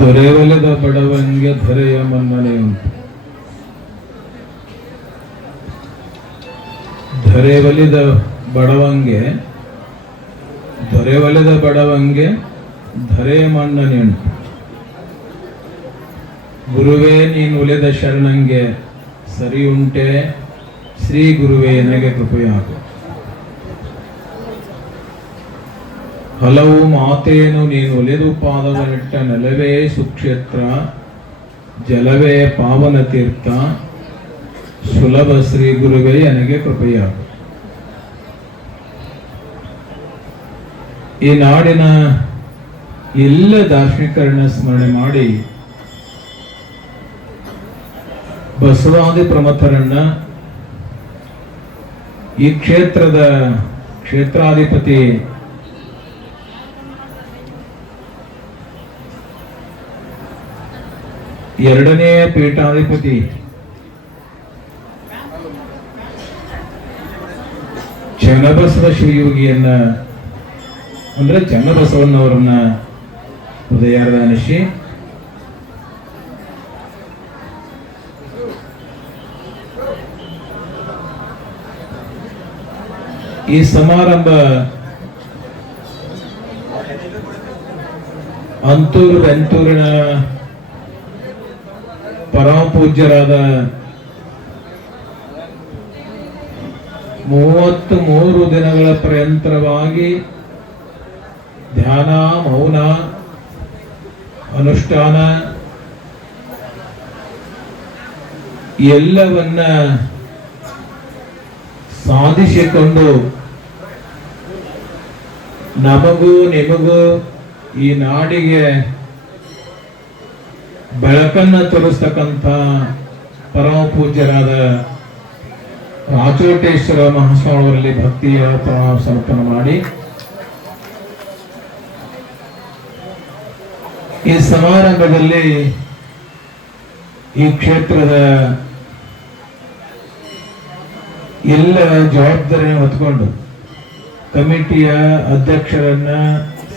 ದೊರೆವಲದ ಬಡವಂಗೆ ಧರೆಯ ಮನ್ನಣೆಯುಂಟು. ದೊರೆವಲಿದ ಬಡವಂಗೆ ಧರೆಯ ಮನ್ನಣೆಯುಂಟು. ಗುರುವೇ ನೀನು ಒಲಿದ ಶರಣಂಗೆ ಸರಿಯುಂಟೆ, ಶ್ರೀ ಗುರುವೇ ನನಗೆ ಕೃಪೆಯಾಗು. ಹಲವು ಮಾತೇನು ನೀನು ಒಲೆದು ಪಾದವನಿಟ್ಟ ನೆಲವೇ ಸುಕ್ಷೇತ್ರ, ಜಲವೇ ಪಾವನ ತೀರ್ಥ, ಸುಲಭ ಶ್ರೀ ಗುರುವೇ ನನಗೆ ಕೃಪೆಯಾಗು. ಈ ನಾಡಿನ ಎಲ್ಲ ದಾರ್ಶನಿಕರನ್ನ ಸ್ಮರಣೆ ಮಾಡಿ ಬಸವಾದಿ ಪ್ರಮಥರನ್ನ, ಈ ಕ್ಷೇತ್ರದ ಕ್ಷೇತ್ರಾಧಿಪತಿ ಎರಡನೇ ಪೀಠಾಧಿಪತಿ ಚನ್ನಬಸವ ಶಿವಯೋಗಿಯನ್ನ ಅಂದ್ರೆ ಚನ್ನಬಸವಣ್ಣವರನ್ನ ಹೃದಯಾರ್ಧನಿಸಿ ಈ ಸಮಾರಂಭ ಅಂತೂರು ಬೆಂತೂರಿನ ಪರಮ ಪೂಜ್ಯರಾದ 33 ದಿನಗಳ ಪರ್ಯಂತರವಾಗಿ ಧ್ಯಾನ, ಮೌನ, ಅನುಷ್ಠಾನ ಎಲ್ಲವನ್ನ ಸಾಧಿಸಿಕೊಂಡು ನಮಗೂ ನಿಮಗೂ ಈ ನಾಡಿಗೆ ಬೆಳಕನ್ನು ತೋರಿಸ್ತಕ್ಕಂಥ ಪರಮ ಪೂಜ್ಯರಾದ ರಾಚೋಟೇಶ್ವರ ಮಹಾಸ್ವಾಮಿಯವರಲ್ಲಿ ಭಕ್ತಿಯ ಸಮರ್ಪಣೆ ಮಾಡಿ ಈ ಸಮಾರಂಭದಲ್ಲಿ ಈ ಕ್ಷೇತ್ರದ ಎಲ್ಲ ಜವಾಬ್ದಾರಿಯನ್ನು ಹೊತ್ಕೊಂಡು ಕಮಿಟಿಯ ಅಧ್ಯಕ್ಷರನ್ನ,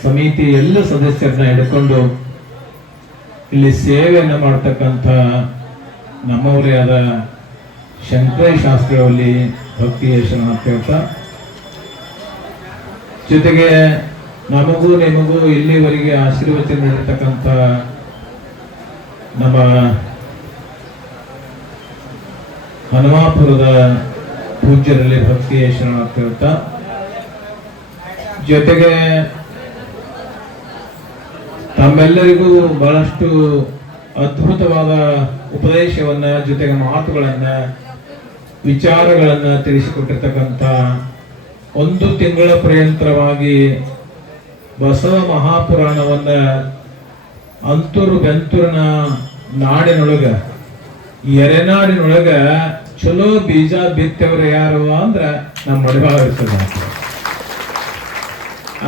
ಸಮಿತಿ ಎಲ್ಲ ಸದಸ್ಯರನ್ನ ಹಿಡ್ಕೊಂಡು ಇಲ್ಲಿ ಸೇವೆಯನ್ನು ಮಾಡ್ತಕ್ಕಂಥ ನಮ್ಮವರೇ ಆದ ಶಂಕರ ಶಾಸ್ತ್ರಿಯವರಲ್ಲಿ ಭಕ್ತಿಯ ಶರಣ ಕೇಳ್ತಾ, ಜೊತೆಗೆ ನಮಗೂ ನಿಮಗೂ ಇಲ್ಲಿವರೆಗೆ ಆಶೀರ್ವಚನ ನೀಡಿರ್ತಕ್ಕಂಥ ನಮ್ಮ ಹನುಮಾಪುರದ ಪೂಜ್ಯರಲ್ಲಿ ಭಕ್ತಿಯ ಶರಣ ಕೇಳ್ತಾ, ಜೊತೆಗೆ ತಮ್ಮೆಲ್ಲರಿಗೂ ಬಹಳಷ್ಟು ಅದ್ಭುತವಾದ ಉಪದೇಶವನ್ನ, ಜೊತೆಗೆ ಮಾತುಗಳನ್ನ, ವಿಚಾರಗಳನ್ನ ತಿಳಿಸಿಕೊಟ್ಟಿರ್ತಕ್ಕಂಥ 1 ತಿಂಗಳ ಪರ್ಯಂತರವಾಗಿ ಬಸವ ಮಹಾಪುರಾಣವನ್ನ ಅಂತೂರು ಬೆಂತೂರಿನ ನಾಡಿನೊಳಗ, ಎರೆನಾಡಿನೊಳಗ ಚಲೋ ಬೀಜ ಬಿತ್ತವರು ಯಾರು ಅಂದ್ರ ನಮ್ಮ ಮಡಿವಾಳ ಇರ್ತದ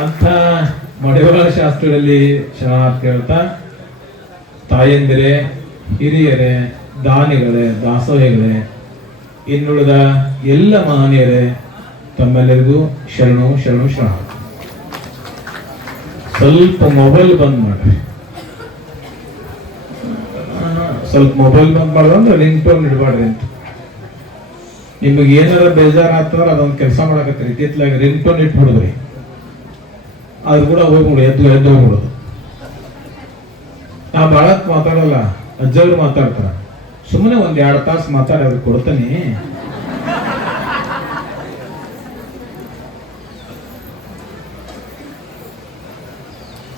ಅಂತ ಮಡಿವಾಳ ಶಾಸ್ತ್ರದಲ್ಲಿ ಶರಣಾರ್ಥಿ ಕೇಳ್ತಾ, ತಾಯಂದಿರೇ, ಹಿರಿಯರೇ, ದಾನಿಗಳೇ, ದಾಸೋಹಿಗಳೇ, ಇನ್ನುಳಿದ ಎಲ್ಲ ಮಹನೀಯರೇ, ತಮ್ಮೆಲ್ಲರಿಗೂ ಶರಣು ಶರಣು ಶರಣ. ಸ್ವಲ್ಪ ಮೊಬೈಲ್ ಬಂದ್ ಮಾಡ್ರಿ. ಸ್ವಲ್ಪ ಮೊಬೈಲ್ ಬಂದ್ ಮಾಡೋದಂದ್ರೆ ರಿಂಗ್ ಟೋನ್ ಇಡಬಾರ್ರಿ ಅಂತ. ನಿಮಗೆ ಏನಾರ ಬೇಜಾರಾಗ್ತದ್ರ ಅದೊಂದು ಕೆಲಸ ಮಾಡಕತ್ತೀರಿ, ಇತ್ತಿತ್ಲಾಗ ರಿಂಗ್ ಟೋನ್ ಇಟ್ಬಿಡುದ್ರಿ, ಅದು ಕೂಡ ಹೋಗ್ಬಿಡು, ಎದ್ದು ಹೋಗ್ಬಿಡೋದು. ನಾ ಭಾಳ ಮಾತಾಡಲ್ಲ, ಅಜ್ಜವ್ರು ಮಾತಾಡ್ತಾರ, ಸುಮ್ಮನೆ 1-2 ತಾಸು ಮಾತಾಡಿ ಅವ್ರಿಗೆ ಕೊಡ್ತಾನೆ.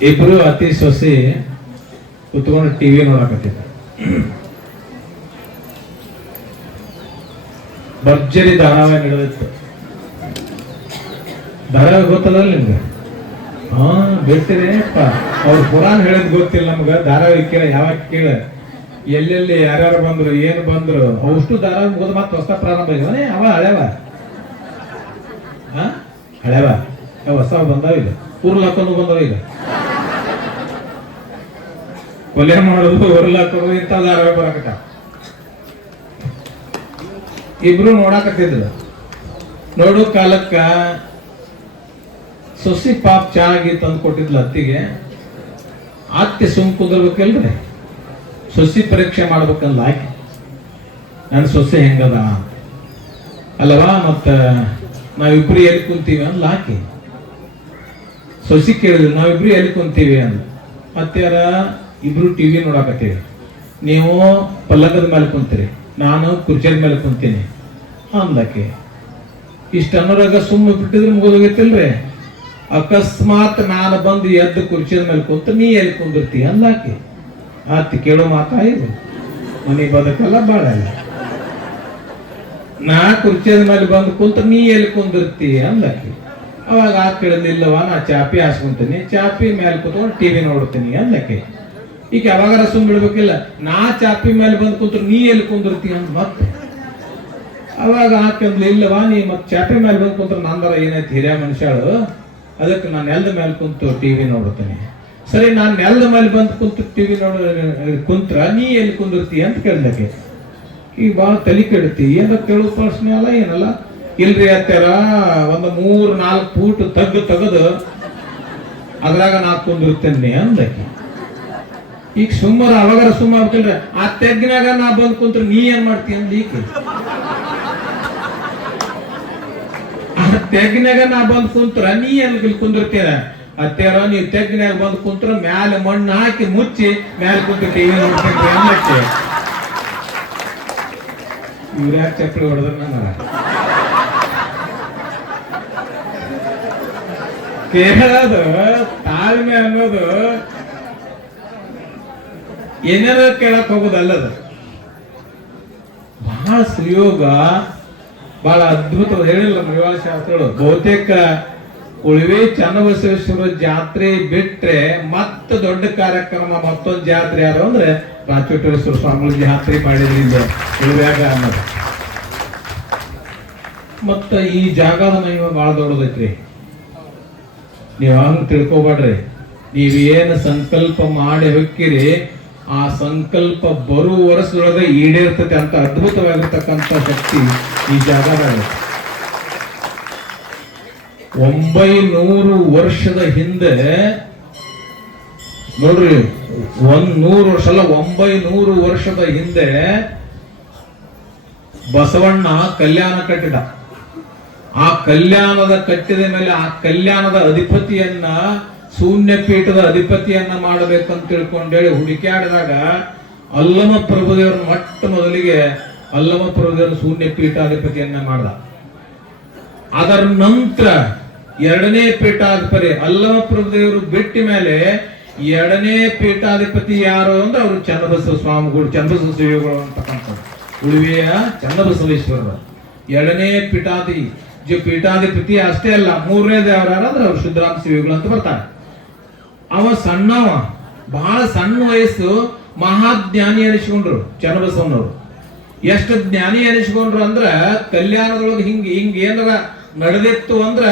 ಇಬ್ರು ಅತಿ ಸೊಸಿ ಕುತ್ಕೊಂಡು ಟಿವಿ ನೋಡಕತ್ತಿದ್ದ. ಭರ್ಜರಿ ಧಾರಾವಾಹಿ ನಡೆದಿತ್ತು. ಧಾರಾವಾಹಿ ಗೊತ್ತಲ್ಲ ನಿಮ್ಗೆ? ಗೊತ್ತಿದೆ ಅಪ್ಪ. ಅವ್ರ ಪುರಾಣ ಹೇಳದ್ ಗೊತ್ತಿಲ್ಲ ನಮ್ಗ. ಧಾರಾವಾಹಿ ಕೇಳ, ಯಾವಾಗ ಕೇಳ, ಎಲ್ಲೆಲ್ಲಿ ಯಾರ್ಯಾರು ಬಂದ್ರು, ಏನು ಬಂದ್ರು, ಅವಷ್ಟು ಧಾರಾವಾಹಿ ಮುಗಿದ ಮತ್ತೆ ಹೊಸ ಪ್ರಾರಂಭ ಆಗಿವನೇ. ಅವ ಹಳೆವ ಹೊಸ ಬಂದಾವ ಇಲ್ಲ, ಊರ್ಲ ಹಾಕೊಂಡು ಬಂದವ ಇಲ್ಲ, ಕೊಲೆ ಮಾಡೋದು, ಊರ್ಲ ಹಾಕೋದು, ಇಂಥ ಧಾರಾವಾಹಿ ಬರಕತ್ತ. ಇಬ್ರು ನೋಡಾಕತ್ತಿದ್ರು. ನೋಡೋ ಕಾಲಕ್ಕ ಸೊಸಿ ಪಾಪ್ ಚಾ ಆಗಿ ತಂದು ಕೊಟ್ಟಿದ್ಲ ಅತ್ತಿಗೆ. ಅತ್ತೆ ಸುಮ್ ಕುಂದಿರ್ಬೇಕಲ್ರಿ, ಸೊಸಿ ಪರೀಕ್ಷೆ ಮಾಡ್ಬೇಕಲ್ಲ ಆಕೆ, ನನ್ನ ಸೊಸೆ ಹೆಂಗದ ಅಲ್ಲವಾ, ಮತ್ತ ನಾವಿಬ್ರು ಎಲ್ಲಿ ಕುಂತೀವಿ ಅಂದ್ಲ ಆಕೆ. ಸೊಸಿ ಕೇಳಿದ್ರು ನಾವಿಬ್ರು ಎಲ್ಲಿ ಕುಂತೀವಿ ಅಂದ್. ಮತ್ತಾರ ಇಬ್ರು ಟಿವಿ ನೋಡಕತ್ತೀವಿ, ನೀವು ಪಲ್ಲಕ್ಕದ ಮೇಲೆ ಕುಂತೀರಿ, ನಾನು ಕುರ್ಚಿಯ ಮೇಲೆ ಕುಂತೀನಿ ಅಂದಕ್ಕೆ. ಇಷ್ಟ ಅನ್ನೋರಾಗ ಸುಮ್ಮ ಬಿಟ್ಟಿದ್ರೆ ಮುಗಿದೋಗೈತಿಲ್ರಿ. ಅಕಸ್ಮಾತ್ ನಾನು ಬಂದು ಎದ್ದು ಕುರ್ಚಿಯ ಮೇಲೆ ಕುಂತ ನೀ ಎಲ್ಲಿ ಕುಂದಿರ್ತಿ ಅಂದಾಕಿ. ಆತಿ ಕೇಳೋ ಮಾತಾ ಇದು, ಮನೆ ಬದುಕಲ್ಲ ಬಾಳಲ್ಲ. ನಾ ಕುರ್ಚಿಯ ಮೇಲೆ ಬಂದು ಕುಂತ ನೀ ಎಲ್ಲಿ ಕುಂದಿರ್ತಿ ಅಂದಾಕಿ. ಅವಾಗ ಆ ಕೇಳಿಲ್ಲವಾ, ನಾ ಚಾಪಿ ಹಾಸ್ಕೊಂತೀನಿ, ಚಾಪಿ ಮೇಲೆ ಕುತ್ಕೊಂಡು ಟಿವಿ ನೋಡ್ತೀನಿ ಅಂದಕ್ಕೆ. ಈಗ ಯಾವಾಗಾರ ಸುಮ್ ಬಿಡ್ಬೇಕಿಲ್ಲ, ನಾ ಚಾಪಿ ಮೇಲೆ ಬಂದು ಕುಂತ್ರು ನೀ ಎಲ್ಲಿ ಕುಂದಿರ್ತಿ ಅಂತ ಮತ್ತೆ. ಅವಾಗ ಹಾಕಂದ್ಲಿ ಇಲ್ಲವಾ, ನೀ ಮತ್ತೆ ಚಾಪಿ ಮೇಲೆ ಬಂದು ಕುಂತ್ರ ನಂದರ ಏನೈತಿ ಹಿರಿಯ ಮನುಷ್ಯಳು, ಅದಕ್ಕೆ ನಾನು ನೆಲದ ಮೇಲೆ ಕುಂತು ಟಿವಿ ನೋಡ್ತೀನಿ. ಸರಿ, ನಾನು ನೆಲದ ಮೇಲೆ ಬಂದು ಕುಂತು ಟಿವಿ ಕುಂತ್ರ ನೀ ಎಲ್ಲಿ ಕುಂದಿರ್ತಿ ಅಂತ ಕೇಳ್ದಕ್ಕೆ. ಈಗ ಭಾಳ ತಲೆ ಕೆಡುತ್ತಿ, ಏನ ಕೇಳೋ ಪ್ರಶ್ನೆ ಅಲ್ಲ ಏನಲ್ಲ. ಇಲ್ರಿ ಅತ್ತಾರ, ಒಂದು 3-4 ಫೂಟ್ ತೆಗೆದು ಅದ್ರಾಗ ನಾ ಕುಂದಿರ್ತೇನೆ ಅಂದಕ್ಕೆ. ಈಗ ಸುಮ್ಮರ ಅವಾಗಾರ ಸುಮ್ಮ ಆಗ್ತಿಲ್ರಿ, ಆ ತೆಗ್ಗಿನಾಗ ನಾ ಬಂದ್ ಕುಂತ್ರ ನೀ ಏನ್ ಮಾಡ್ತಿ ಅಂದ. ಈಗ ಆ ತೆಗ್ಗಿನಾಗ ನಾ ಬಂದ್ ಕುಂತ್ರ ನೀ ಎಲ್ಲಿ ಕುಂದಿರ್ತೀರ ಅತ್ತಾರ, ನೀವು ತೆಗ್ಗಿನಾಗ ಬಂದ್ ಕುಂತ್ರ ಮ್ಯಾಲೆ ಮಣ್ಣು ಹಾಕಿ ಮುಚ್ಚಿ ಮ್ಯಾಲೆ ಕುಂತ ಟಿವಿ ನೋಡ್ತೇನೆ ಅಂದಕ್ಕೆ. ಇವ್ರ್ಯಾಕ ಚಪ್ಪಲಿ ಹೊಡೆದ್ರ ನಂಗ ಕೇಳೋದು ತಾಳ್ಮೆ ಅನ್ನೋದು ಏನಾರ ಕೇಳಕ್ ಹೋಗೋದಲ್ಲದ. ಬಹಳ ಸುಯೋಗ, ಬಹಳ ಅದ್ಭುತ ಹೇಳಿಲ್ಲ ಮಡಿವಾಳ ಶಾಸ್ತ್ರಿಗಳು. ಬಹುತೇಕ ಉಳಿವೆ ಚನ್ನಬಸವೇಶ್ವರ ಜಾತ್ರೆ ಬಿಟ್ರೆ ಮತ್ತ ದೊಡ್ಡ ಕಾರ್ಯಕ್ರಮ ಮತ್ತೊಂದು ಜಾತ್ರೆ ಯಾರು ಅಂದ್ರೆ ರಾಚೋಟೇಶ್ವರ ಸ್ವಾಮಿಗಳ ಜಾತ್ರೆ ಮಾಡಿದ್ರಿಂದ ಉಳಿವ್ಯಾಗ ಅನ್ನೋದು. ಮತ್ತ ಈ ಜಾಗದ ಮಹಿಮೆ ಬಹಳ ದೊಡ್ಡದೈತ್ರಿ. ನೀವ್ ಹಂಗ ತಿಳ್ಕೊಬೇಡ್ರಿ. ನೀವೇನು ಸಂಕಲ್ಪ ಮಾಡಿ ಹೋಗ್ತೀರಿ, ಆ ಸಂಕಲ್ಪ ಬರುವ ವರ್ಷದೊಳಗೆ ಈಡೇರ್ತತೆ ಅಂತ ಅದ್ಭುತವಾಗಿರ್ತಕ್ಕಂಥ ಶಕ್ತಿ ಈ ಜಾಗದಾಗ. 900 ವರ್ಷದ ಹಿಂದೆ ನೋಡ್ರಿ, 100 ವರ್ಷ ಅಲ್ಲ, 900 ವರ್ಷದ ಹಿಂದೆ ಬಸವಣ್ಣ ಕಲ್ಯಾಣ ಕಟ್ಟಿದ. ಆ ಕಲ್ಯಾಣದ ಕಟ್ಟಿದ ಮೇಲೆ ಆ ಕಲ್ಯಾಣದ ಅಧಿಪತಿಯನ್ನ, ಶೂನ್ಯ ಪೀಠದ ಅಧಿಪತಿಯನ್ನ ಮಾಡಬೇಕಂತ ತಿಳ್ಕೊಂಡೇಳಿ ಹುಡುಕ್ಯಾಡಿದಾಗ ಅಲ್ಲಮ ಪ್ರಭುದೇವರ ಮೊಟ್ಟ ಮೊದಲಿಗೆ ಅಲ್ಲಮ ಪ್ರಭುದೇವರ ಶೂನ್ಯ ಪೀಠಾಧಿಪತಿಯನ್ನ ಮಾಡ್ದ. ಅದರ ನಂತರ 2ನೇ ಪೀಠಾಧಿಪತಿ ಅಲ್ಲಮ ಪ್ರಭುದೇವರು ಬಿಟ್ಟ ಮೇಲೆ 2ನೇ ಪೀಠಾಧಿಪತಿ ಯಾರು ಅಂದ್ರೆ ಅವರು ಚನ್ನಬಸವ ಸ್ವಾಮಿಗಳು, ಚನ್ನಬಸವ ಶ್ರೀಗಳು ಅಂತಕ್ಕಂಥ ಉಳಿವೆಯ ಚನ್ನಬಸವೇಶ್ವರ 2ನೇ ಪೀಠಾಧಿಪತಿ ಅಷ್ಟೇ ಅಲ್ಲ, 3ನೇದು ಯಾರಂದ್ರೆ ಅವ್ರು ಶುದ್ಧರಾಮ ಶ್ರೀಗಳು ಅಂತ ಬರ್ತಾರೆ. ಅವ ಸಣ್ಣವ, ಬಹಳ ಸಣ್ಣ ವಯಸ್ಸು, ಮಹಾಜ್ಞಾನಿ ಅನಿಸ್ಕೊಂಡ್ರು ಚನ್ನಬಸವನವರು. ಎಷ್ಟು ಜ್ಞಾನಿ ಅನಿಸ್ಕೊಂಡ್ರು ಅಂದ್ರ ಕಲ್ಯಾಣದೊಳಗೆ ಹಿಂಗ ಏನಾರ ನಡೆದಿತ್ತು ಅಂದ್ರ,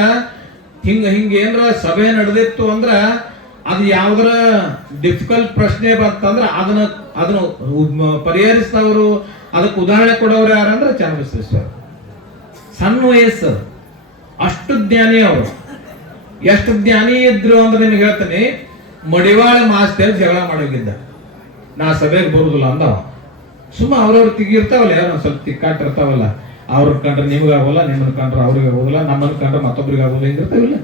ಹಿಂಗ ಏನಾರ ಸಭೆ ನಡೆದಿತ್ತು ಅಂದ್ರ, ಅದು ಯಾವ್ದಾರ ಡಿಫಿಕಲ್ಟ್ ಪ್ರಶ್ನೆ ಬಂತಂದ್ರ ಅದನ್ನ ಪರಿಹರಿಸಿದವರು, ಅದಕ್ಕೆ ಉದಾಹರಣೆ ಕೊಡೋರು ಯಾರಂದ್ರೆ ಚನ್ನಬಸವೇಶ್ವರ. ಸಣ್ಣ ವಯಸ್ಸು, ಅಷ್ಟು ಜ್ಞಾನಿ ಅವರು. ಎಷ್ಟು ಜ್ಞಾನಿ ಇದ್ರು ಅಂದ್ರೆ ನಿಮ್ಗೆ ಹೇಳ್ತೀನಿ, ಮಡಿವಾಳ ಮಾಸ್ತೇವ್ ಜಗಳ ಮಾಡೋಗಿದ್ದ, ನಾ ಸಭೆಗೆ ಬರುದಿಲ್ಲ ಅಂದವ. ಸುಮ್ಮ ಅವ್ರವ್ರು ತಿಗಿರ್ತಾವಲ್ಲ, ಯಾರು ಸ್ವಲ್ಪ ತಿಕ್ಕಾಟ ಇರ್ತಾವಲ್ಲ, ಅವ್ರ ಕಂಡ್ರೆ ನಿಮ್ಗಾಗೋಲ್ಲ, ನಿಮ್ಮನ್ನ ಕಂಡ್ರೆ ಅವ್ರಿಗೆ ಆಗೋದಿಲ್ಲ, ನಮ್ಮನ್ನ ಕಂಡ್ರೆ ಮತ್ತೊಬ್ರಿಗೆ ಆಗೋಲ್ಲ, ಹಿಂಗಿರ್ತಾವಿಲ್ಲ.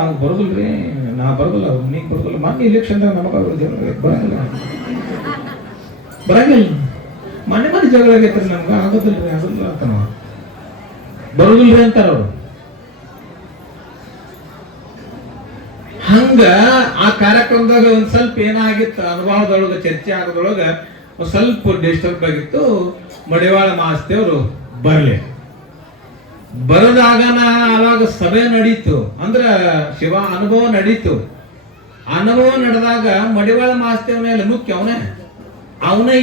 ಅವ್ನು ಬರೋದಿಲ್ರಿ, ನಾ ಬರೋದಿಲ್ಲ, ಅವ್ರು ನೀಗ್ ಬರೋದಿಲ್ಲ. ಮೊನ್ನೆ ಇಲೆಕ್ಷನ್ದಾಗ ನಮಗ ಬರಂಗಿಲ್ಲ, ಮನೆ ಜಗಳ ಆಗೈತ್ರಿ, ನಮ್ಗೆ ಆಗೋದಿಲ್ರಿ ಅಂತ ಬರೋದಿಲ್ರಿ ಅಂತಾರ ಅವ್ರು. ಹಂಗ ಆ ಕಾರ್ಯಕ್ರಮದಾಗ ಒಂದ್ ಸ್ವಲ್ಪ ಏನಾಗಿತ್ತು, ಅನುಭವದೊಳಗ ಚರ್ಚೆ ಆಗೋದ್ರೊಳಗ ಒಂದ್ ಸ್ವಲ್ಪ ಡಿಸ್ಟರ್ಬ್ ಆಗಿತ್ತು. ಮಡಿವಾಳ ಮಾಸ್ತೇವ್ರು ಬರದಾಗನ ಅವಾಗ ಸಭೆ ನಡೀತು, ಅಂದ್ರ ಶಿವ ಅನುಭವ ನಡೀತು. ಅನುಭವ ನಡೆದಾಗ ಮಡಿವಾಳ ಮಾಸ್ತೇವ್ ಮೇಲೆ ಮುಖ್ಯ ಅವನೇ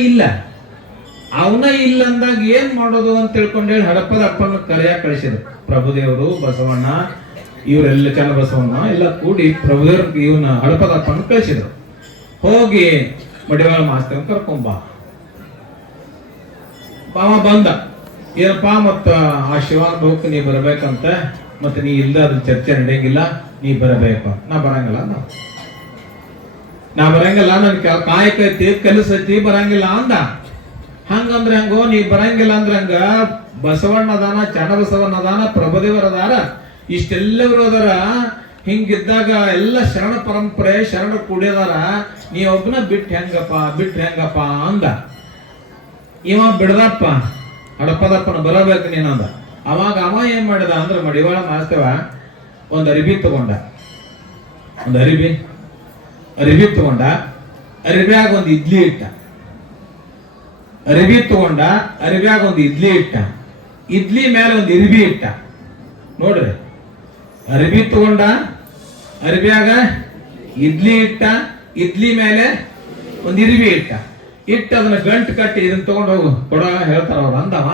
ಇಲ್ಲ ಅಂದಾಗ ಏನ್ ಮಾಡೋದು ಅಂತ ತಿಳ್ಕೊಂಡೇಳಿ ಹಡಪದ ಅಪ್ಪನ ಕರೆಯಾಗ ಕಳಿಸಿದ್ರು. ಪ್ರಭುದೇವರು, ಬಸವಣ್ಣ, ಇವರೆಲ್ಲ ಚನ್ನಬಸವಣ್ಣ ಎಲ್ಲ ಕೂಡಿ ಪ್ರಭುದೇವ್ರ ಇವನ ಹಡಪದ ಅಪ್ಪನ ಕಳಿಸಿದ್ರು. ಹೋಗಿ ಮಡಿವಾಳ ಮಾಸ್ತೇವ್ ಕರ್ಕೊಂಬ ಬಾವ ಬಂದ. ಏನಪ್ಪಾ, ಮತ್ತ ಆ ಶಿವಾನುಭವಕ್ಕೆ ನೀ ಬರಬೇಕಂತ, ಮತ್ತೆ ನೀ ಇಲ್ಲದ ಅದ್ರ ಚರ್ಚೆ ನಡೆಯಂಗಿಲ್ಲ, ನೀ ಬರಬೇಕು. ನಾ ಬರಂಗಿಲ್ಲ. ನಾ ಬರಂಗಿಲ್ಲ, ನನ್ ಕಾಯಕ ಐತಿ, ಕೆಲಸ ಐತಿ, ಬರಂಗಿಲ್ಲ ಅಂದ. ಹಂಗಂದ್ರೆ ಹಂಗೋ, ನೀ ಬರಂಗಿಲ್ಲ ಅಂದ್ರೆ ಹಂಗ ಬಸವಣ್ಣ ಅದಾನ, ಚನ್ನಬಸವಣ್ಣ ಅದಾನ, ಪ್ರಭುದೇವರ ಅದಾರ, ಇಷ್ಟೆಲ್ಲವರು ಅದಾರ. ಹಿಂಗಿದ್ದಾಗ ಎಲ್ಲ ಶರಣ ಪರಂಪರೆ ಶರಣ ಕೂಡಿದಾರ, ನೀ ಒಬ್ಬನ ಬಿಟ್ಟು ಹೆಂಗಪ್ಪ ಅಂದ. ಇವ ಬಿಡದಪ್ಪ, ಹಡಪದಪ್ಪನ ಬರಬೇಕು ನೀನಂದ. ಅವಾಗ ಅವ ಏನ್ ಮಾಡಿದ ಅಂದ್ರೆ, ಮಡಿವಾಳ ಮಾಸ್ತವ ಒಂದು ಅರಿಬಿ ತಗೊಂಡ, ಅರಿಬ್ಯಾಗ ಒಂದು ಇಡ್ಲಿ ಇಟ್ಟ, ಇಡ್ಲಿ ಮೇಲೆ ಒಂದು ಇರ್ಬಿ ಇಟ್ಟ. ನೋಡ್ರಿ, ಅರಿಬಿ ತಗೊಂಡ, ಅರಿಬ್ಯಾಗ ಇಡ್ಲಿ ಇಟ್ಟ, ಇಡ್ಲಿ ಮೇಲೆ ಒಂದು ಇರ್ಬಿ ಇಟ್ಟ ಅದನ್ನ ಗಂಟು ಕಟ್ಟಿ ಇದನ್ನ ತಗೊಂಡು ಹೋಗು ಕೊಡ ಹೇಳ್ತಾರ ಅವ್ರು ಅಂದವ.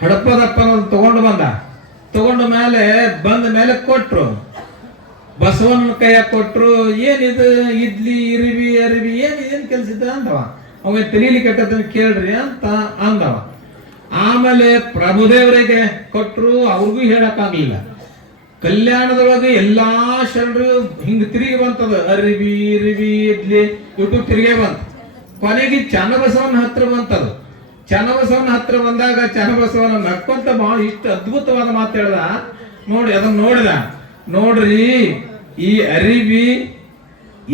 ಹಡಪದಪ್ಪನ ತಗೊಂಡು ಬಂದ ಮೇಲೆ ಕೊಟ್ರು, ಬಸವನ ಕೈಯಾಗ ಕೊಟ್ರು. ಏನಿದು ಇಡ್ಲಿ ಇರಿವಿ ಅರಿವಿ ಏನ್ ಕೆಲ್ಸ ಇದ್ದ ಅಂದವ. ಅವ ತಿಳಿಲಿಕ್ಕೆ ಕೇಳ್ರಿ ಅಂತ ಅಂದವ. ಆಮೇಲೆ ಪ್ರಭುದೇವರಿಗೆ ಕೊಟ್ರು, ಅವ್ರಿಗೂ ಹೇಳಕ್ಕಾಗ್ಲಿಲ್ಲ. ಕಲ್ಯಾಣದೊಳಗೆ ಎಲ್ಲಾ ಶರಣರು ಹಿಂಗ್ ತಿರುಗಿ ಬಂತದ, ಅರಿವಿ ಇಡ್ಲಿ ಇಟ್ಟು ತಿರುಗೇ ಬಂತ. ಕೊನೆಗೆ ಚನ್ನಬಸವನ ಹತ್ರ ಬಂತದು. ಚನ್ನಬಸವನ ಹತ್ರ ಬಂದಾಗ ಚನ್ನಬಸವನ ನಕ್ಕೊಂತ ಬಹಳ ಇಷ್ಟು ಅದ್ಭುತವಾದ ಮಾತು ಹೇಳ್ದ. ಅದನ್ನ ನೋಡ್ರಿ, ಈ ಅರಿವಿ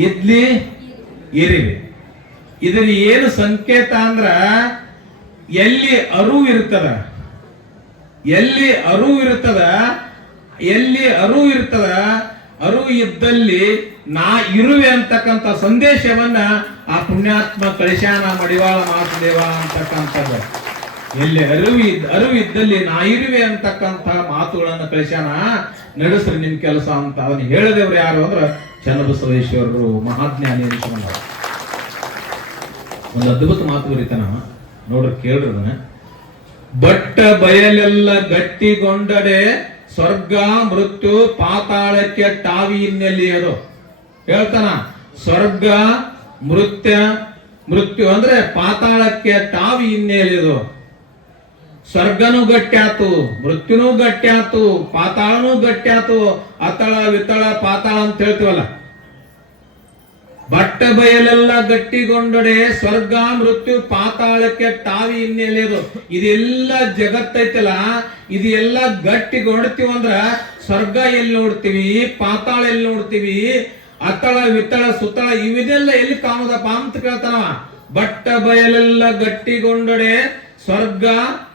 ಇಡ್ಲಿ ಇರಿವಿ ಇದ್ರ ಏನು ಸಂಕೇತ ಅಂದ್ರ, ಎಲ್ಲಿ ಅರಿವು ಇರ್ತದ, ಅರಿವು ಇದ್ದಲ್ಲಿ ನಾ ಇರುವೆ ಅಂತಕ್ಕಂಥ ಸಂದೇಶವನ್ನ ಆ ಪುಣ್ಯಾತ್ಮ ಕಳಿಸ್ಯಾನ ಮಡಿವಾಳ ಮಾಸದೇವ ಅಂತಕ್ಕಂಥದ್ದು. ಎಲ್ಲಿ ಅರಿವು ಇದ್ದಲ್ಲಿ ನಾ ಇರುವೆ ಅಂತಕ್ಕಂಥ ಮಾತುಗಳನ್ನ ಕಳಿಸ್ಯಾನ. ನಡೆಸ್ರಿ ನಿಮ್ ಕೆಲಸ ಅಂತ ಅದನ್ನ ಹೇಳಿದವ್ರು ಯಾರು ಅಂದ್ರ ಚನ್ನಬಸವೇಶ್ವರರು, ಮಹಾಜ್ಞಾನಿ ಅನಿಸ್ಕೊಂಡ. ಒಂದು ಅದ್ಭುತ ಮಾತು ಬರೀತಾನ ನೋಡ್ರಿ, ಕೇಳ್ರಿ ಅದನ್ನ. ಬಟ್ಟ ಬಯಲೆಲ್ಲ ಗಟ್ಟಿಗೊಂಡಡೆ ಸ್ವರ್ಗ ಮೃತ್ಯು ಪಾತಾಳಕ್ಕೆ ಟಾವಿ ಇನ್ನೆಲ್ಲಿ ಅದು ಹೇಳ್ತಾನ. ಸ್ವರ್ಗ ಮೃತ್ಯು ಅಂದ್ರೆ ಪಾತಾಳಕ್ಕೆ ಟಾವಿ ಇನ್ನೆಲ್ಲಿದು. ಸ್ವರ್ಗನೂ ಗಟ್ಟ್ಯಾತು, ಮೃತ್ಯುನೂ ಗಟ್ಟ್ಯಾತು, ಪಾತಾಳನೂ ಗಟ್ಟ್ಯಾತು, ಅತಳ ವಿತಳ ಪಾತಾಳ ಅಂತ ಹೇಳ್ತೀವಲ್ಲ. ಬಟ್ಟ ಬಯಲೆಲ್ಲ ಗಟ್ಟಿಗೊಂಡಡೆ ಸ್ವರ್ಗ ಮೃತ್ಯು ಪಾತಾಳಕ್ಕೆ ಟಾವಿ ಇನ್ನೆಲೆದು. ಇದೆಲ್ಲ ಜಗತ್ತೈತಲ್ಲ, ಇದೆಲ್ಲ ಗಟ್ಟಿಗೊಂಡ್ತೀವಿ ಅಂದ್ರ ಸ್ವರ್ಗ ಎಲ್ಲಿ ನೋಡ್ತೀವಿ, ಪಾತಾಳ ಎಲ್ಲಿ ನೋಡ್ತೀವಿ, ಅತಳ ವಿತಳ ಸುತ್ತಳ ಇವಿದೆಲ್ಲ ಎಲ್ಲಿ ಕಾಣುದಪ್ಪ ಅಂತ ಕೇಳ್ತಾನವ. ಬಟ್ಟ ಬಯಲೆಲ್ಲ ಗಟ್ಟಿಗೊಂಡಡೆ ಸ್ವರ್ಗ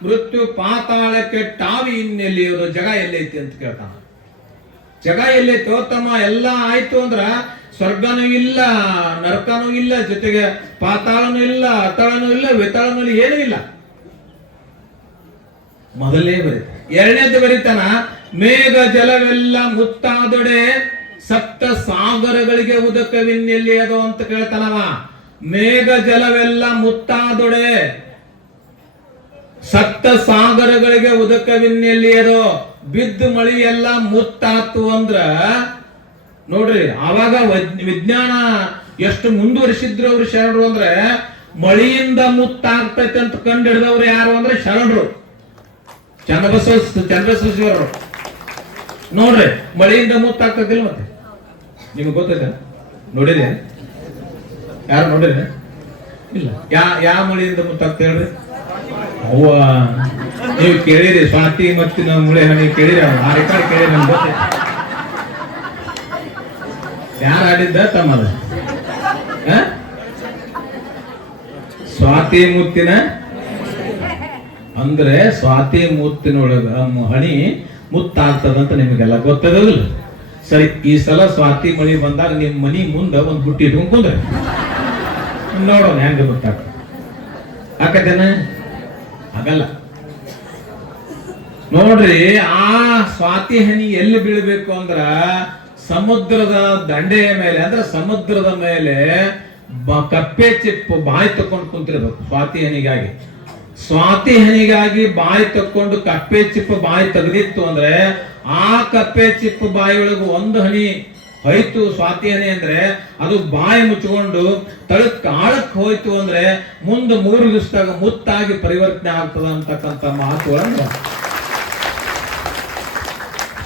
ಮೃತ್ಯು ಪಾತಾಳಕ್ಕೆ ಟಾವಿ ಇನ್ನೆಲ್ಲಿಯೋದು, ಜಗ ಎಲ್ಲೈತಿ ಅಂತ ಕೇಳ್ತಾನ. ಜಗ ಎಲ್ಲೈತಿ ತಮ್ಮ, ಎಲ್ಲ ಆಯ್ತು ಅಂದ್ರ ಸ್ವರ್ಗನೂ ಇಲ್ಲ, ನರಕನೂ ಇಲ್ಲ, ಜೊತೆಗೆ ಪಾತಾಳನೂ ಇಲ್ಲ, ಅತಳನೂ ಇಲ್ಲ, ವಿತಳನೂ ಇಲ್ಲ, ಏನೂ ಇಲ್ಲ. ಮೊದಲನೇ ಬರೀತ. ಎರಡನೇದು ಬರೀತಾನ, ಮೇಘ ಜಲವೆಲ್ಲ ಮುತ್ತಾದೊಡೆ ಸಪ್ತ ಸಾಗರಗಳಿಗೆ ಉದಕವಿನ್ನೆಲ್ಲಿ ಅದು ಅಂತ ಕೇಳ್ತಾನವ. ಮೇಘ ಜಲವೆಲ್ಲ ಮುತ್ತಾದೊಡೆ ಸಪ್ತ ಸಾಗರಗಳಿಗೆ ಉದಕವಿನ್ನೆಲ್ಲಿ ಅದು. ಬಿದ್ದ ಮಳಿ ಎಲ್ಲ ಮುತ್ತಾತು ಅಂದ್ರ ನೋಡ್ರಿ, ಆವಾಗ ವಿಜ್ಞಾನ ಎಷ್ಟು ಮುಂದುವರಿಸಿದ್ರು ಅವ್ರು ಶರಣರು ಅಂದ್ರೆ, ಮಳಿಯಿಂದ ಮುತ್ತಾಗ್ತೈತೆ ಅಂತ ಕಂಡು ಹಿಡಿದವ್ರು ಯಾರು ಅಂದ್ರೆ ಶರಣರು, ಚನ್ನಬಸವೇಶ್ವರರು. ನೋಡ್ರಿ, ಮಳೆಯಿಂದ ಮುತ್ತಾಗ್ತದಿಲ್ಲ. ಮತ್ತೆ ನಿಮ್ಗೆ ಗೊತ್ತೈತೆ? ನೋಡಿದೆ? ಯಾರು ನೋಡಿರಿ? ಇಲ್ಲ. ಯಾವ ಮಳೆಯಿಂದ ಮುತ್ತಾಗ್ತ ಹೇಳ್ರಿ? ಅವ್ವ, ನೀವು ಕೇಳಿರಿ, ಸ್ವಾತಿ ಮತ್ತಿನ ಮುಳೆ ಹನಿ ಕೇಳಿರಿ, ಆ ರೆಕಾರ್ಡ್ ಕೇಳಿರಿ, ನಮ್ಗೆ ಗೊತ್ತೈತೆ. ಯಾರು ಆಡಿದ್ದ ತಮ್ಮದ? ಸ್ವಾತಿ ಮುತ್ತಿನ ಅಂದ್ರೆ ಸ್ವಾತಿ ಮುತ್ತಿನೊಳಗ ಹಣಿ ಮುತ್ತಾಗ್ತದಂತ ನಿಮಗೆಲ್ಲ ಗೊತ್ತದಿಲ್ಲ. ಸರಿ, ಈ ಸಲ ಸ್ವಾತಿ ಮಳಿ ಬಂದಾಗ ನಿಮ್ ಮನಿ ಮುಂದ ಒಂದ್ ಬುಟ್ಟಿ ಇಟ್ಕೊಂಡ್ ಕುಂದ್ರೆ ನೋಡೋಣ ಹೆಂಗ ಮುತ್ತಾಗ್ತದೆ. ಆಕತೇನ? ಆಗಲ್ಲ. ನೋಡ್ರಿ, ಆ ಸ್ವಾತಿ ಹನಿ ಎಲ್ಲಿ ಬೀಳ್ಬೇಕು ಅಂದ್ರ ಸಮುದ್ರದ ದಂಡೆಯ ಮೇಲೆ, ಅಂದ್ರೆ ಸಮುದ್ರದ ಮೇಲೆ ಕಪ್ಪೆ ಚಿಪ್ಪು ಬಾಯಿ ತಕೊಂಡು ಕುಂತಿರ್ಬೇಕು. ಸ್ವಾತಿ ಹನಿಗಾಗಿ ಬಾಯಿ ತಕ್ಕೊಂಡು ಕಪ್ಪೆ ಚಿಪ್ಪು ಬಾಯಿ ತೆಗೆದಿತ್ತು ಅಂದ್ರೆ, ಆ ಕಪ್ಪೆ ಚಿಪ್ಪು ಬಾಯಿ ಒಳಗೆ ಒಂದು ಹನಿ ಹೋಯ್ತು ಸ್ವಾತಿ ಹನಿ ಅಂದ್ರೆ, ಅದು ಬಾಯಿ ಮುಚ್ಕೊಂಡು ತಳಕ್ ಆಳಕ್ ಹೋಯ್ತು ಅಂದ್ರೆ ಮುಂದೆ 3 ದಿವಸದಾಗ ಮುತ್ತಾಗಿ ಪರಿವರ್ತನೆ ಆಗ್ತದ ಅಂತಕ್ಕಂಥ ಮಾತುಗಳನ್ನು.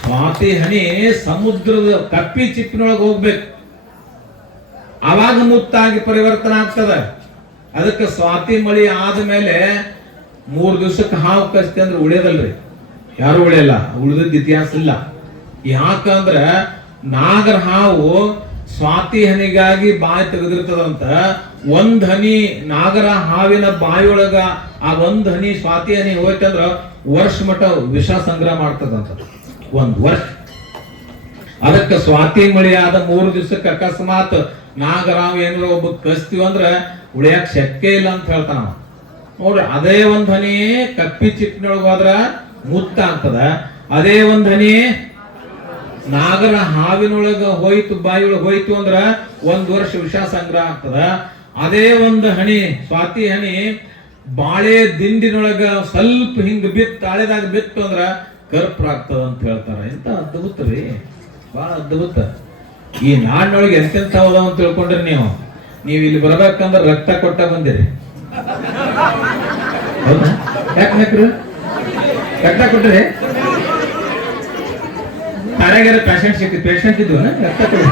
ಸ್ವಾತಿ ಹನಿ ಸಮುದ್ರದ ಕಪ್ಪಿ ಚಿಪ್ಪಿನೊಳಗೆ ಹೋಗ್ಬೇಕು. ಅವಾಗ ಮುತ್ತಾಗಿ ಪರಿವರ್ತನೆ ಆಗ್ತದ. ಅದಕ್ಕೆ ಸ್ವಾತಿ ಮಳಿ ಆದ್ಮೇಲೆ 3 ದಿವಸಕ್ಕೆ ಹಾವು ಕಚ್ತೆ ಅಂದ್ರೆ ಉಳಿಯೋದಲ್ರಿ, ಯಾರು ಉಳಿಯಲ್ಲ, ಉಳಿದಿದ್ದ ಇತಿಹಾಸ ಇಲ್ಲ. ಯಾಕಂದ್ರ ನಾಗರ ಹಾವು ಸ್ವಾತಿ ಹನಿಗಾಗಿ ಬಾಯಿ ತೆಗೆದಿರ್ತದಂತ. ಒಂದ್ ಹನಿ ನಾಗರ ಹಾವಿನ ಬಾಯಿಯೊಳಗ ಆ ಒಂದ್ ಹನಿ ಸ್ವಾತಿ ಹನಿ ಹೋಯ್ತಂದ್ರ ವರ್ಷ ಮಟ್ಟ ವಿಷ ಸಂಗ್ರಹ ಮಾಡ್ತದಂತ, 1 ವರ್ಷ. ಅದಕ್ಕೆ ಸ್ವಾತಿ ಮಳಿ ಆದ 3 ದಿವಸಕ್ಕೆ ಅಕಸ್ಮಾತ್ ನಾಗರಾವ್ ಏನಾರ ಒಬ್ಬ ಕಸ್ತೀವಿ ಅಂದ್ರ ಉಳಿಯಕ್ ಶಕ್ಯ ಇಲ್ಲ ಅಂತ ಹೇಳ್ತಾನ ನೋಡ್ರಿ. ಅದೇ ಒಂದ್ ಹನಿ ಕಪ್ಪಿ ಚಿಪ್ಪಿನೊಳಗ ಹೋದ್ರ ಮುತ್ತ ಆಗ್ತದ, ಅದೇ ಒಂದ್ ಹನಿ ನಾಗರ ಹಾವಿನೊಳಗ ಹೋಯ್ತು ಬಾಯಿಯೊಳಗ ಹೋಯ್ತು ಅಂದ್ರ 1 ವರ್ಷ ವಿಷ ಸಂಗ್ರಹ ಆಗ್ತದ. ಅದೇ ಒಂದು ಹನಿ ಸ್ವಾತಿ ಹನಿ ಬಾಳೆ ದಿಂಡಿನೊಳಗ ಸ್ವಲ್ಪ ಹಿಂಗ್ ಬಿತ್ತು, ತಾಳೆದಾಗ ಬಿತ್ತು ಅಂದ್ರ ಕರ್ಪುರ ಆಗ್ತದ ಅಂತ ಹೇಳ್ತಾರ. ಎಂತ ಅದ್ಭುತ ರೀ, ಬಹಳ ಅದ್ಭುತ. ಈ ನಾಡಿನೊಳಗೆ ಎಂತೆಂತ ಹೋದ ಅಂತ ತಿಳ್ಕೊಂಡ್ರಿ ನೀವು ಇಲ್ಲಿ ಬರ್ಬೇಕಂದ್ರೆ ರಕ್ತ ಕೊಟ್ಟ ಬಂದಿರಿ. ಹೌದಾ? ಯಾಕೆ ರಕ್ತ ಕೊಟ್ರಿ? ತಾರಾಗ್ಯಾರ ಪೇಷಂಟ್ ಇದ್ವು ರಕ್ತ ಕೊಡಿ.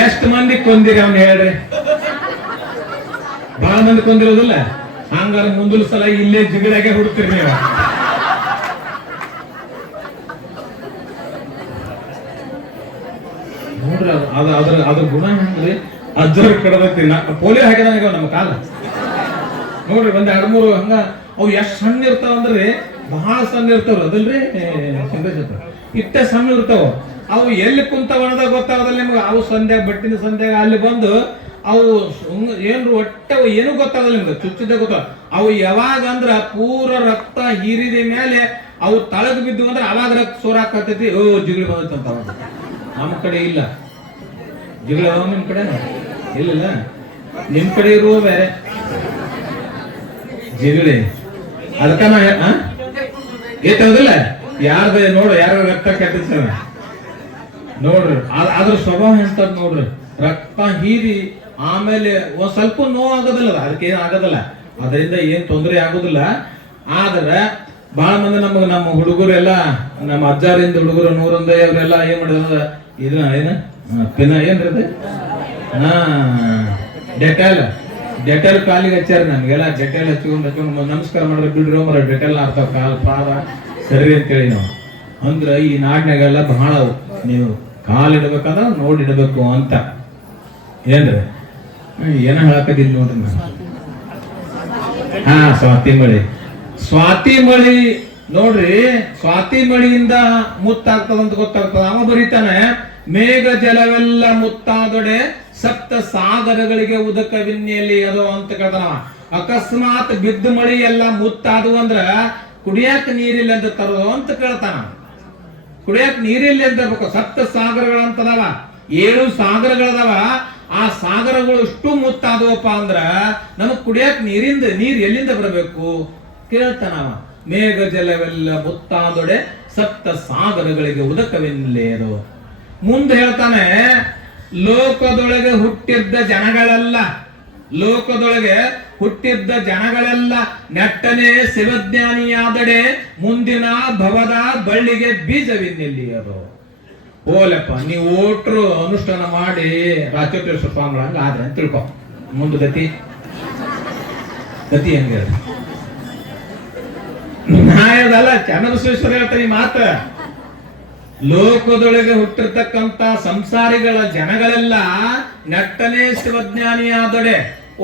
ಎಷ್ಟು ಮಂದಿ ಕೊಂದಿರಿ ಅವ್ನು ಹೇಳ್ರಿ? ಬಹಳ ಮಂದಿ ಕೊಂದಿರೋದಿಲ್ಲ. ಹಂಗಾರ ಮುಂದಿನ ಸಲ ಇಲ್ಲೇ ಜಿಗದಾಗೆ ಹುಡುಕ್ತಿರಿ ನೀವು. ನೋಡ್ರಿ ಅದ್ರ ಗುಣ ಹೆಂಗ್ರಿ, ಅಜ್ಜರ್ ಕಡದೈತಿ. ಪೋಲಿಯೋ ಹಾಕಿದಂಗ ನಮ್ಮ ಕಾಲ ನೋಡ್ರಿ. 1, 2, 3 ಹಂಗ ಅವು ಎಷ್ಟ್ ಸಣ್ಣ ಇರ್ತಾವ ಅಂದ್ರಿ, ಬಹಳ ಸಣ್ಣ ಇರ್ತಾವ ಅದಲ್ರಿ ಚಂದ್ರಶೇಖರ್, ಇಟ್ಟೆ ಸಣ್ಣ ಇರ್ತಾವ. ಅವು ಎಲ್ಲಿ ಕುಂತಾವ ಅನ್ನೋದಾಗ ಗೊತ್ತಾಗದಲ್ಲ ನಿಮ್ಗೆ. ಅವು ಸಂಧ್ಯಾಗ ಬಟ್ಟಿನ ಸಂಧ್ಯಾಗ ಅಲ್ಲಿ ಬಂದು ಅವು ಏನ್ರು ಒಟ್ಟ ಏನು ಗೊತ್ತಾಗಲ್ಲ ನಿಮ್ಗೆ, ಚುಚ್ಚಿದ್ದೆ ಗೊತ್ತಾಗ. ಅವು ಯಾವಾಗ ಅಂದ್ರ ಪೂರ ರಕ್ತ ಹೀರಿದ ಮೇಲೆ ಅವು ತಳಗ್ ಬಿದ್ದು ಅಂದ್ರೆ ಅವಾಗ ರಕ್ತ ಸೋರಾಕತೈತಿ. ಜಿಗಿಳಿ ಬಂದೈತಿ ಅಂತ. ನಮ್ಮ ಕಡೆ ಇಲ್ಲ ಜಿಗಿಳಿ, ನಿಮ್ ಕಡೆ ಇಲ್ಲ. ನಿಮ್ ಕಡೆ ಇರುವ ಬೇರೆ ಜಿಗಿಳಿ. ಅದಕ್ಕ ಏತದಿಲ್ಲ ಯಾರ್ದ ನೋಡ್ರಿ, ಯಾರ ರಕ್ತ ಕೆಟ್ಟಿರ್ತಾರ ನೋಡ್ರಿ. ಅದ್ರ ಸ್ವಭಾವ ಎಂತದ್ ನೋಡ್ರಿ. ರಕ್ತ ಹೀರಿ ಆಮೇಲೆ ಒಂದ್ ಸ್ವಲ್ಪ ನೋವು ಆಗೋದಿಲ್ಲ, ಅದಕ್ಕೆ ಏನ್ ಆಗೋದಿಲ್ಲ, ಅದರಿಂದ ಏನ್ ತೊಂದರೆ ಆಗುದಿಲ್ಲ. ಆದ್ರೆ ಬಹಳ ಮಂದಿ ನಮ್ಮ ಹುಡುಗರೆಲ್ಲ, ನಮ್ಮ ಅಜ್ಜಾರಿಂದ ಹುಡುಗರು 101 ಅವರೆಲ್ಲ ಏನ್ ಮಾಡಿದ ಇದನ್ನ ಪಿನ ಏನ್ರಿ ಡೆಟಲ್ ಕಾಲಿಗೆ ಹಚ್ಚಾರ. ನಮ್ಗೆಲ್ಲ ಡೆಟಲ್ ಹಚ್ಕೊಂಡು ನಮಸ್ಕಾರ ಮಾಡಿದ್ರೆ ಬಿಡ್ರೋ ಮರ ಡೆಟಲ್ ಆಡ್ತಾವ ಕಾಲ್ ಪಾದ ಸರಿ ಅಂತೇಳಿ ನಾವು. ಅಂದ್ರ ಈ ನಾಡಿನಾಗೆಲ್ಲ ಬಹಳ ನೀವು ಕಾಲಿಡ್ಬೇಕಂದ್ರ ನೋಡಿಡ್ಬೇಕು ಅಂತ. ಏನ್ರಿ ಏನ ಹೇಳಕದಿಲ್ಲ ನೋಡ್ರಿ ನಾನು. ಸ್ವಾತಿ ಮಳಿ ನೋಡ್ರಿ. ಸ್ವಾತಿ ಮಳಿಯಿಂದ ಮುತ್ತಾಗ್ತದಂತ ಗೊತ್ತಾಗ್ತದ. ಅವ ಬರೀತಾನೆ, ಮೇಘ ಜಲವೆಲ್ಲ ಮುತ್ತಾದೊಡೆ ಸಪ್ತ ಸಾಗರಗಳಿಗೆ ಉದಕವಿನ್ಯಲ್ಲಿ ಅದು ಅಂತ ಕೇಳ್ತಾನವ. ಅಕಸ್ಮಾತ್ ಬಿದ್ದ ಮಳಿ ಎಲ್ಲ ಮುತ್ತಾದು ಅಂದ್ರ ಕುಡಿಯಾಕ ನೀರಿಲ್ಲ ಅಂತ ತರೋದು ಅಂತ ಕೇಳ್ತಾನ. ಕುಡಿಯಾಕ ನೀರಿಲ್ಲ ಅಂತ ಇರ್ಬೇಕು. ಸಪ್ತ ಸಾಗರಗಳಂತದವ, 7 ಸಾಗರಗಳದಾವ. ಆ ಸಾಗರಗಳು ಇಷ್ಟು ಮುತ್ತಾದವಪ್ಪ ಅಂದ್ರ ನಮಗ್ ಕುಡಿಯಾಕ ನೀರ್ ಎಲ್ಲಿಂದ ಬರಬೇಕು ಕೇಳ್ತಾನವ. ಮೇಘ ಜಲವೆಲ್ಲ ಮುತ್ತಾದೊಡೆ ಸಪ್ತ ಸಾಗರಗಳಿಗೆ ಉದಕವೆನ್ನಲೇ ಅದು. ಮುಂದೆ ಹೇಳ್ತಾನೆ, ಲೋಕದೊಳಗೆ ಹುಟ್ಟಿದ್ದ ಜನಗಳೆಲ್ಲ ನೆಟ್ಟನೆ ಶಿವಜ್ಞಾನಿಯಾದಡೆ ಮುಂದಿನ ಭವದ ಬಳ್ಳಿಗೆ ಬೀಜವಿನ್ನೆಲ್ಲಿ ಅದು. ಓಲಪ್ಪ ನೀವು ಓಟ್ರು ಅನುಷ್ಠಾನ ಮಾಡಿ ರಾಚೋಟೇಶ್ವರ ಸ್ವಾಮಿಗಳ ಹಂಗ ಆದ್ರೆ ಅಂತ ತಿಳ್ಕೊ. ಮುಂದೆ ಗತಿ ಹೆಂಗ ನ್ಯಾಯದಲ್ಲ. ಚನ್ನಬಸವೇಶ್ವರ ಹೇಳ್ತಾನೆ ಈ ಮಾತ. ಲೋಕದೊಳಗೆ ಹುಟ್ಟಿರ್ತಕ್ಕಂತ ಸಂಸಾರಿಗಳ ಜನಗಳೆಲ್ಲ ನೆಟ್ಟನೆ ಶಿವಜ್ಞಾನಿಯಾದೊಡೆ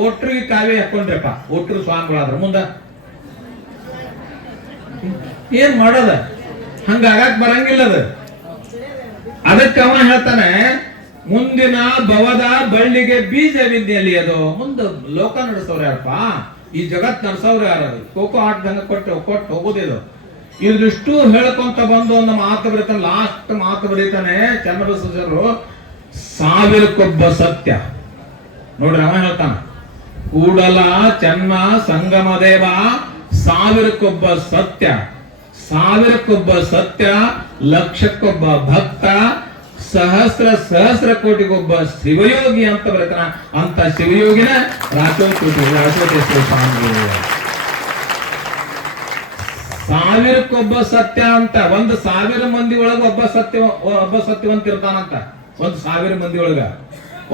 ಒಟ್ರಿಗೆ ಕಾವೇ ಹಾಕೊಂಡ್ರಪ್ಪ. ಒಟ್ರು ಸ್ವಾಮಿಗಳಾದ್ರ ಮುಂದ ಏನ್ ಮಾಡೋದ? ಹಂಗಾಗಕ್ ಬರಂಗಿಲ್ಲ ಅದು. ಅದಕ್ಕೆ ಅವ ಹೇಳ್ತಾನೆ, ಮುಂದಿನ ಭವದ ಬಳ್ಳಿಗೆ ಬೀಜವಿದ್ಯಲ್ಲಿ ಅದು. ಮುಂದೆ ಲೋಕ ನಡೆಸೋರು ಯಾರಪ್ಪ? ಈ ಜಗತ್ ನಡೆಸೋರು ಯಾರು? ಕೋಕೋ ಆಟದಂಗ ಕೊಟ್ಟು ಹೋಗೋದಿದು. ಇದಿಷ್ಟು ಹೇಳ್ಕೊಂತ ಬಂದು ಒಂದು ಮಾತು ಬರೀತಾನೆ, ಲಾಸ್ಟ್ ಮಾತು ಬರೀತಾನೆ ಚನ್ನಬಸವೇಶ್ವರರು. 1000ಕ್ಕೊಬ್ಬ ಸತ್ಯ ನೋಡ್ರಿ. ಅವ ಹೇಳ್ತಾನ, ಕೂಡಲ ಚೆನ್ನ ಸಂಗಮ ದೇವ 1000ಕ್ಕೊಬ್ಬ ಸತ್ಯ, 1000ಕ್ಕೊಬ್ಬ ಸತ್ಯ, ಲಕ್ಷಕ್ಕೊಬ್ಬ ಭಕ್ತ, ಸಹಸ್ರ ಕೋಟಿಗೊಬ್ಬ ಶಿವಯೋಗಿ ಅಂತ ಬರೀತಾನ. ಅಂತ ಶಿವಯೋಗಿನ ರಾಚೋಟೇಶ್ವರ ಸ್ವಾಮಿಗಳು. ಸಾವಿರಕ್ಕೊಬ್ಬ ಸತ್ಯ ಅಂತ, 1,000 ಮಂದಿ ಒಳಗ ಒಬ್ಬ ಸತ್ಯವಂತ ಇರ್ತಾನಂತ. 1,000 ಮಂದಿ ಒಳಗ